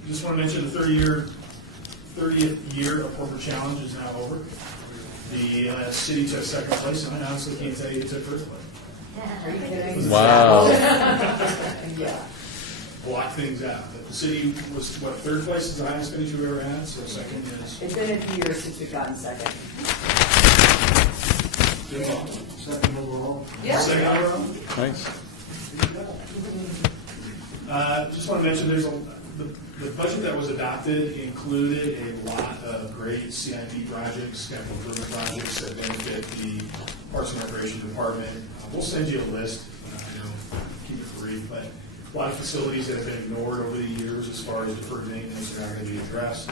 just want to mention the 30th year of corporate challenge is now over. The city took second place, and I honestly can't tell you who took first place. Are you kidding? Wow. Yeah. Block things out. But the city was, what, third place is the highest finish we've ever had, so second is. It's been a few years since we've gotten second. Second overall. Yeah. Second overall. Nice. Just want to mention, the budget that was adopted included a lot of great CIP projects, capital improvement projects that benefit the Parks and Recreation Department. We'll send you a list, keep it brief, but a lot of facilities that have been ignored over the years as far as deferred maintenance are now going to be addressed.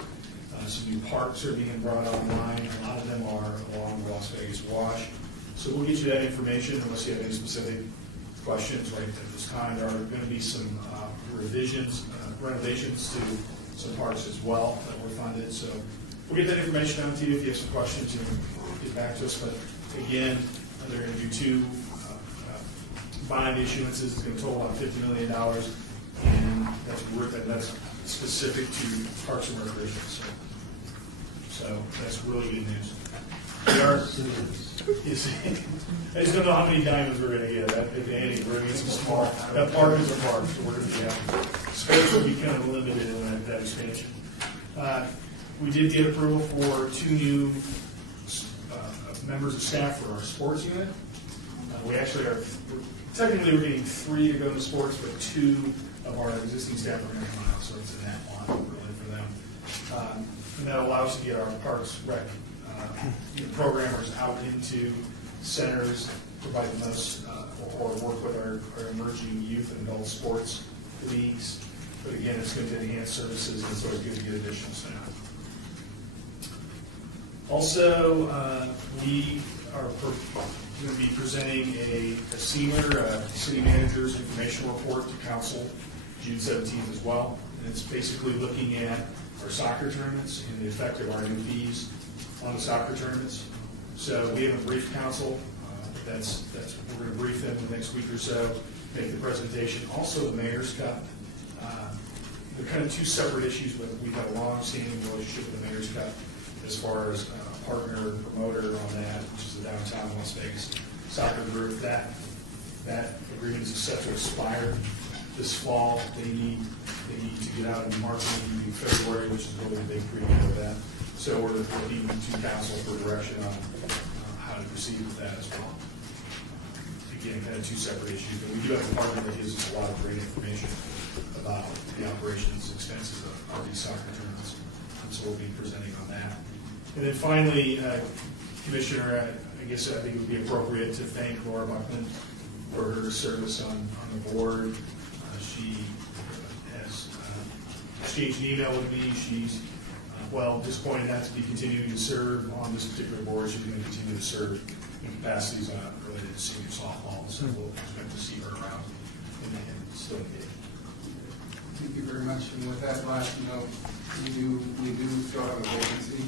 Some new parks are being brought online. A lot of them are along the Las Vegas Wash. So we'll get you that information unless you have any specific questions right at this time. There are going to be some renovations to some parks as well that were funded. So we'll get that information out to you if you have some questions and get back to us. But again, they're going to do 2 bond issuances. It's going to total about $50 million, and that's specific to Parks and Recreation. So that's really good news. I just don't know how many diamonds we're going to get. We're going to get some small. That park is a park, so we're going to be space will be kind of limited in that expansion. We did get approval for 2 new members of staff for our sports unit. We actually are technically we're getting 3 to go to sports, but 2 of our existing staff are going to come out, so it's a net one really for them. And that allows us to get our Parks Rec programmers out into centers, provide the most, or work with our emerging youth and adult sports leagues. But again, it's going to enhance services, and it's always good to get additional staff. Also, we are going to be presenting a CMER, City Manager's Information Report, to Council June 17th as well. And it's basically looking at our soccer tournaments and the effect of our new fees on the soccer tournaments. So we haven't briefed council. We're going to brief them in the next week or so, make the presentation. Also, the Mayor's Cup. They're kind of 2 separate issues, but we've had a long-standing relationship with the Mayor's Cup as far as a partner promoter on that, which is the downtown Las Vegas soccer group. That agreement is set to expire this fall. They need to get out in marketing in February, which is really a big preview of that. So we're looking to council for direction on how to proceed with that as well. Again, kind of 2 separate issues, but we do have a partner that gives us a lot of great information about the operations expenses of these soccer tournaments. So we'll be presenting on that. And then finally, Commissioner, I guess I think it would be appropriate to thank Laura Buckman for her service on the board. She has exchanged an email with me. She's disappointed not to be continuing to serve on this particular board. She's going to continue to serve in capacities related the senior softball, so we'll expect to see her around and still get. Thank you very much. And with that last note, we do still have a vacancy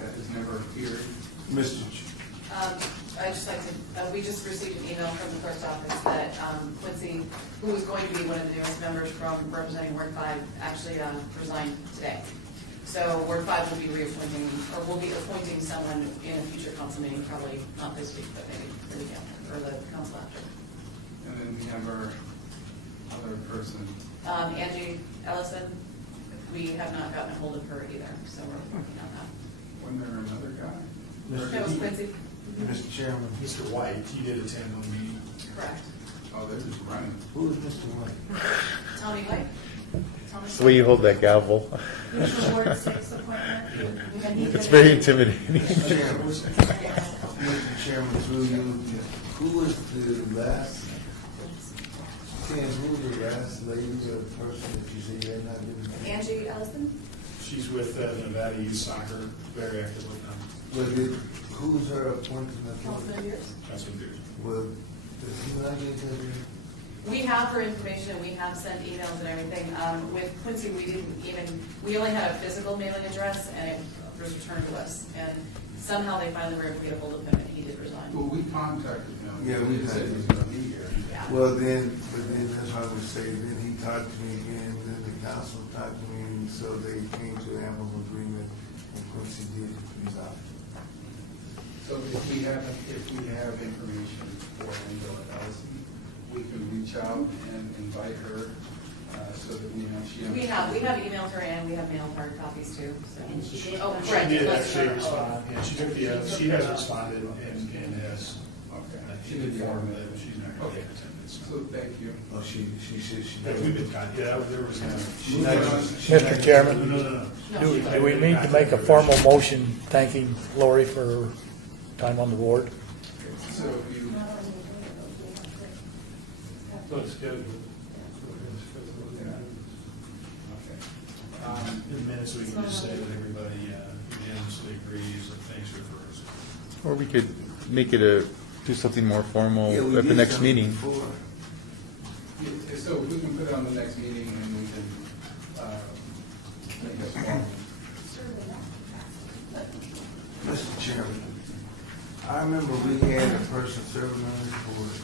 that has never appeared. Mr. I'd just like to, we just received an email from the clerk's office that Quincy, who was going to be one of the newest members from representing Ward 5, actually resigned today. So Ward 5 will be reappointing, or will be appointing someone in a future council meeting, probably not this week, but maybe the week after, or the council after. And then we have our other person. Angie Ellison, we have not gotten a hold of her either, so we're working on that. Wasn't there another guy? That was Quincy. Mr. Chairman. Mr. White, he did attend one meeting. Correct. Oh, they're just running. Who is Mr. White? Tommy White. Tommy It's the way you hold that gavel. Usual Ward 6 appointment. It's very intimidating. Mr. Chairman, through you, who was the last, Ken, who was the last lady or person that you said you had not been? Angie Ellison. She's with Nevada Youth Soccer, very active with them. Was it, who's her appointment? Councilman Beers. Councilman Beers. Well, does he not get that? We have her information, we have sent emails and everything. With Quincy, we only had a physical mailing address and it was returned to us. And somehow they finally were able to get a hold of him and he did resign. Well, we contacted him. Yeah, we He said had. he was gonna be here. Yeah. Well, but then that's what I would say, then he talked to me again, then the council talked to me, and so they came to an amicable agreement, and Quincy did resign. So if we have information for Angela Ellison, we can reach out and invite her, so that we know she. We have emailed her and we have mailed hard copies too, so. And she did. Oh, She correct. did Let's actually start. respond, and she took the, she has responded and has. Okay. She did the argument. She's not going to get attendance. So thank you. Oh, she said she. Yeah, we've been, yeah, there was. Mr. Chairman, No. do we need to make a formal motion thanking Lori for her time on the board? So you, So it's scheduled. okay. In the minutes, we can just say that everybody unanimously agrees that thanks for her. Or we could make it do something more formal Yeah, we at the did next something meeting. before. Yeah, so we can put it on the next meeting and we can, make this formal. Mr. Chairman, I remember we had a person serving on this board,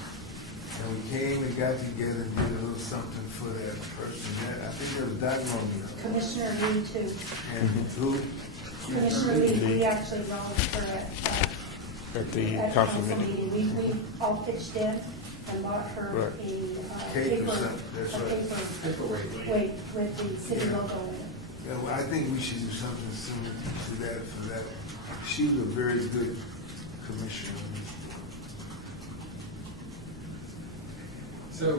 and we came and got together and did a little something for that person. I think it was Doc Romeo. Commissioner Lee too. And who? Commissioner Lee, we actually wrote for it At the at council council meeting. meeting. We all pitched in and bought her Right. a Cake or paper, something, that's a right. paperweight with the city logo in it. Yeah, well, I think we should do something similar to that for that. She was a very good commissioner. So,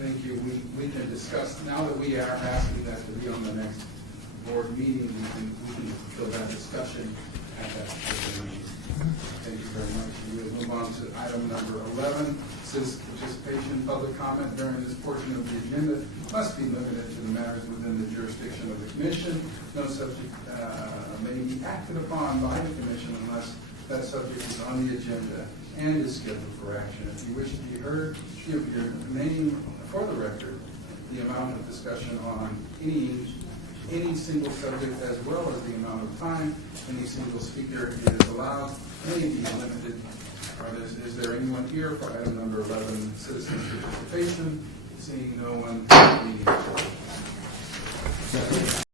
thank you. We can discuss, now that we are asking that to be on the next board meeting, we can fulfill that discussion at that particular meeting. Thank you very much. We'll move on to item number 11, citizen participation. Public comment during this portion of the agenda must be limited to the matters within the jurisdiction of the commission. No subject may be acted upon by the commission unless that subject is on the agenda and is scheduled for action. If you wish to be heard, give your name for the record, the amount of discussion on any single subject, as well as the amount of time any single speaker is allowed, may be limited. Is there anyone here for item number 11, citizen participation? Seeing no one, meeting is closed.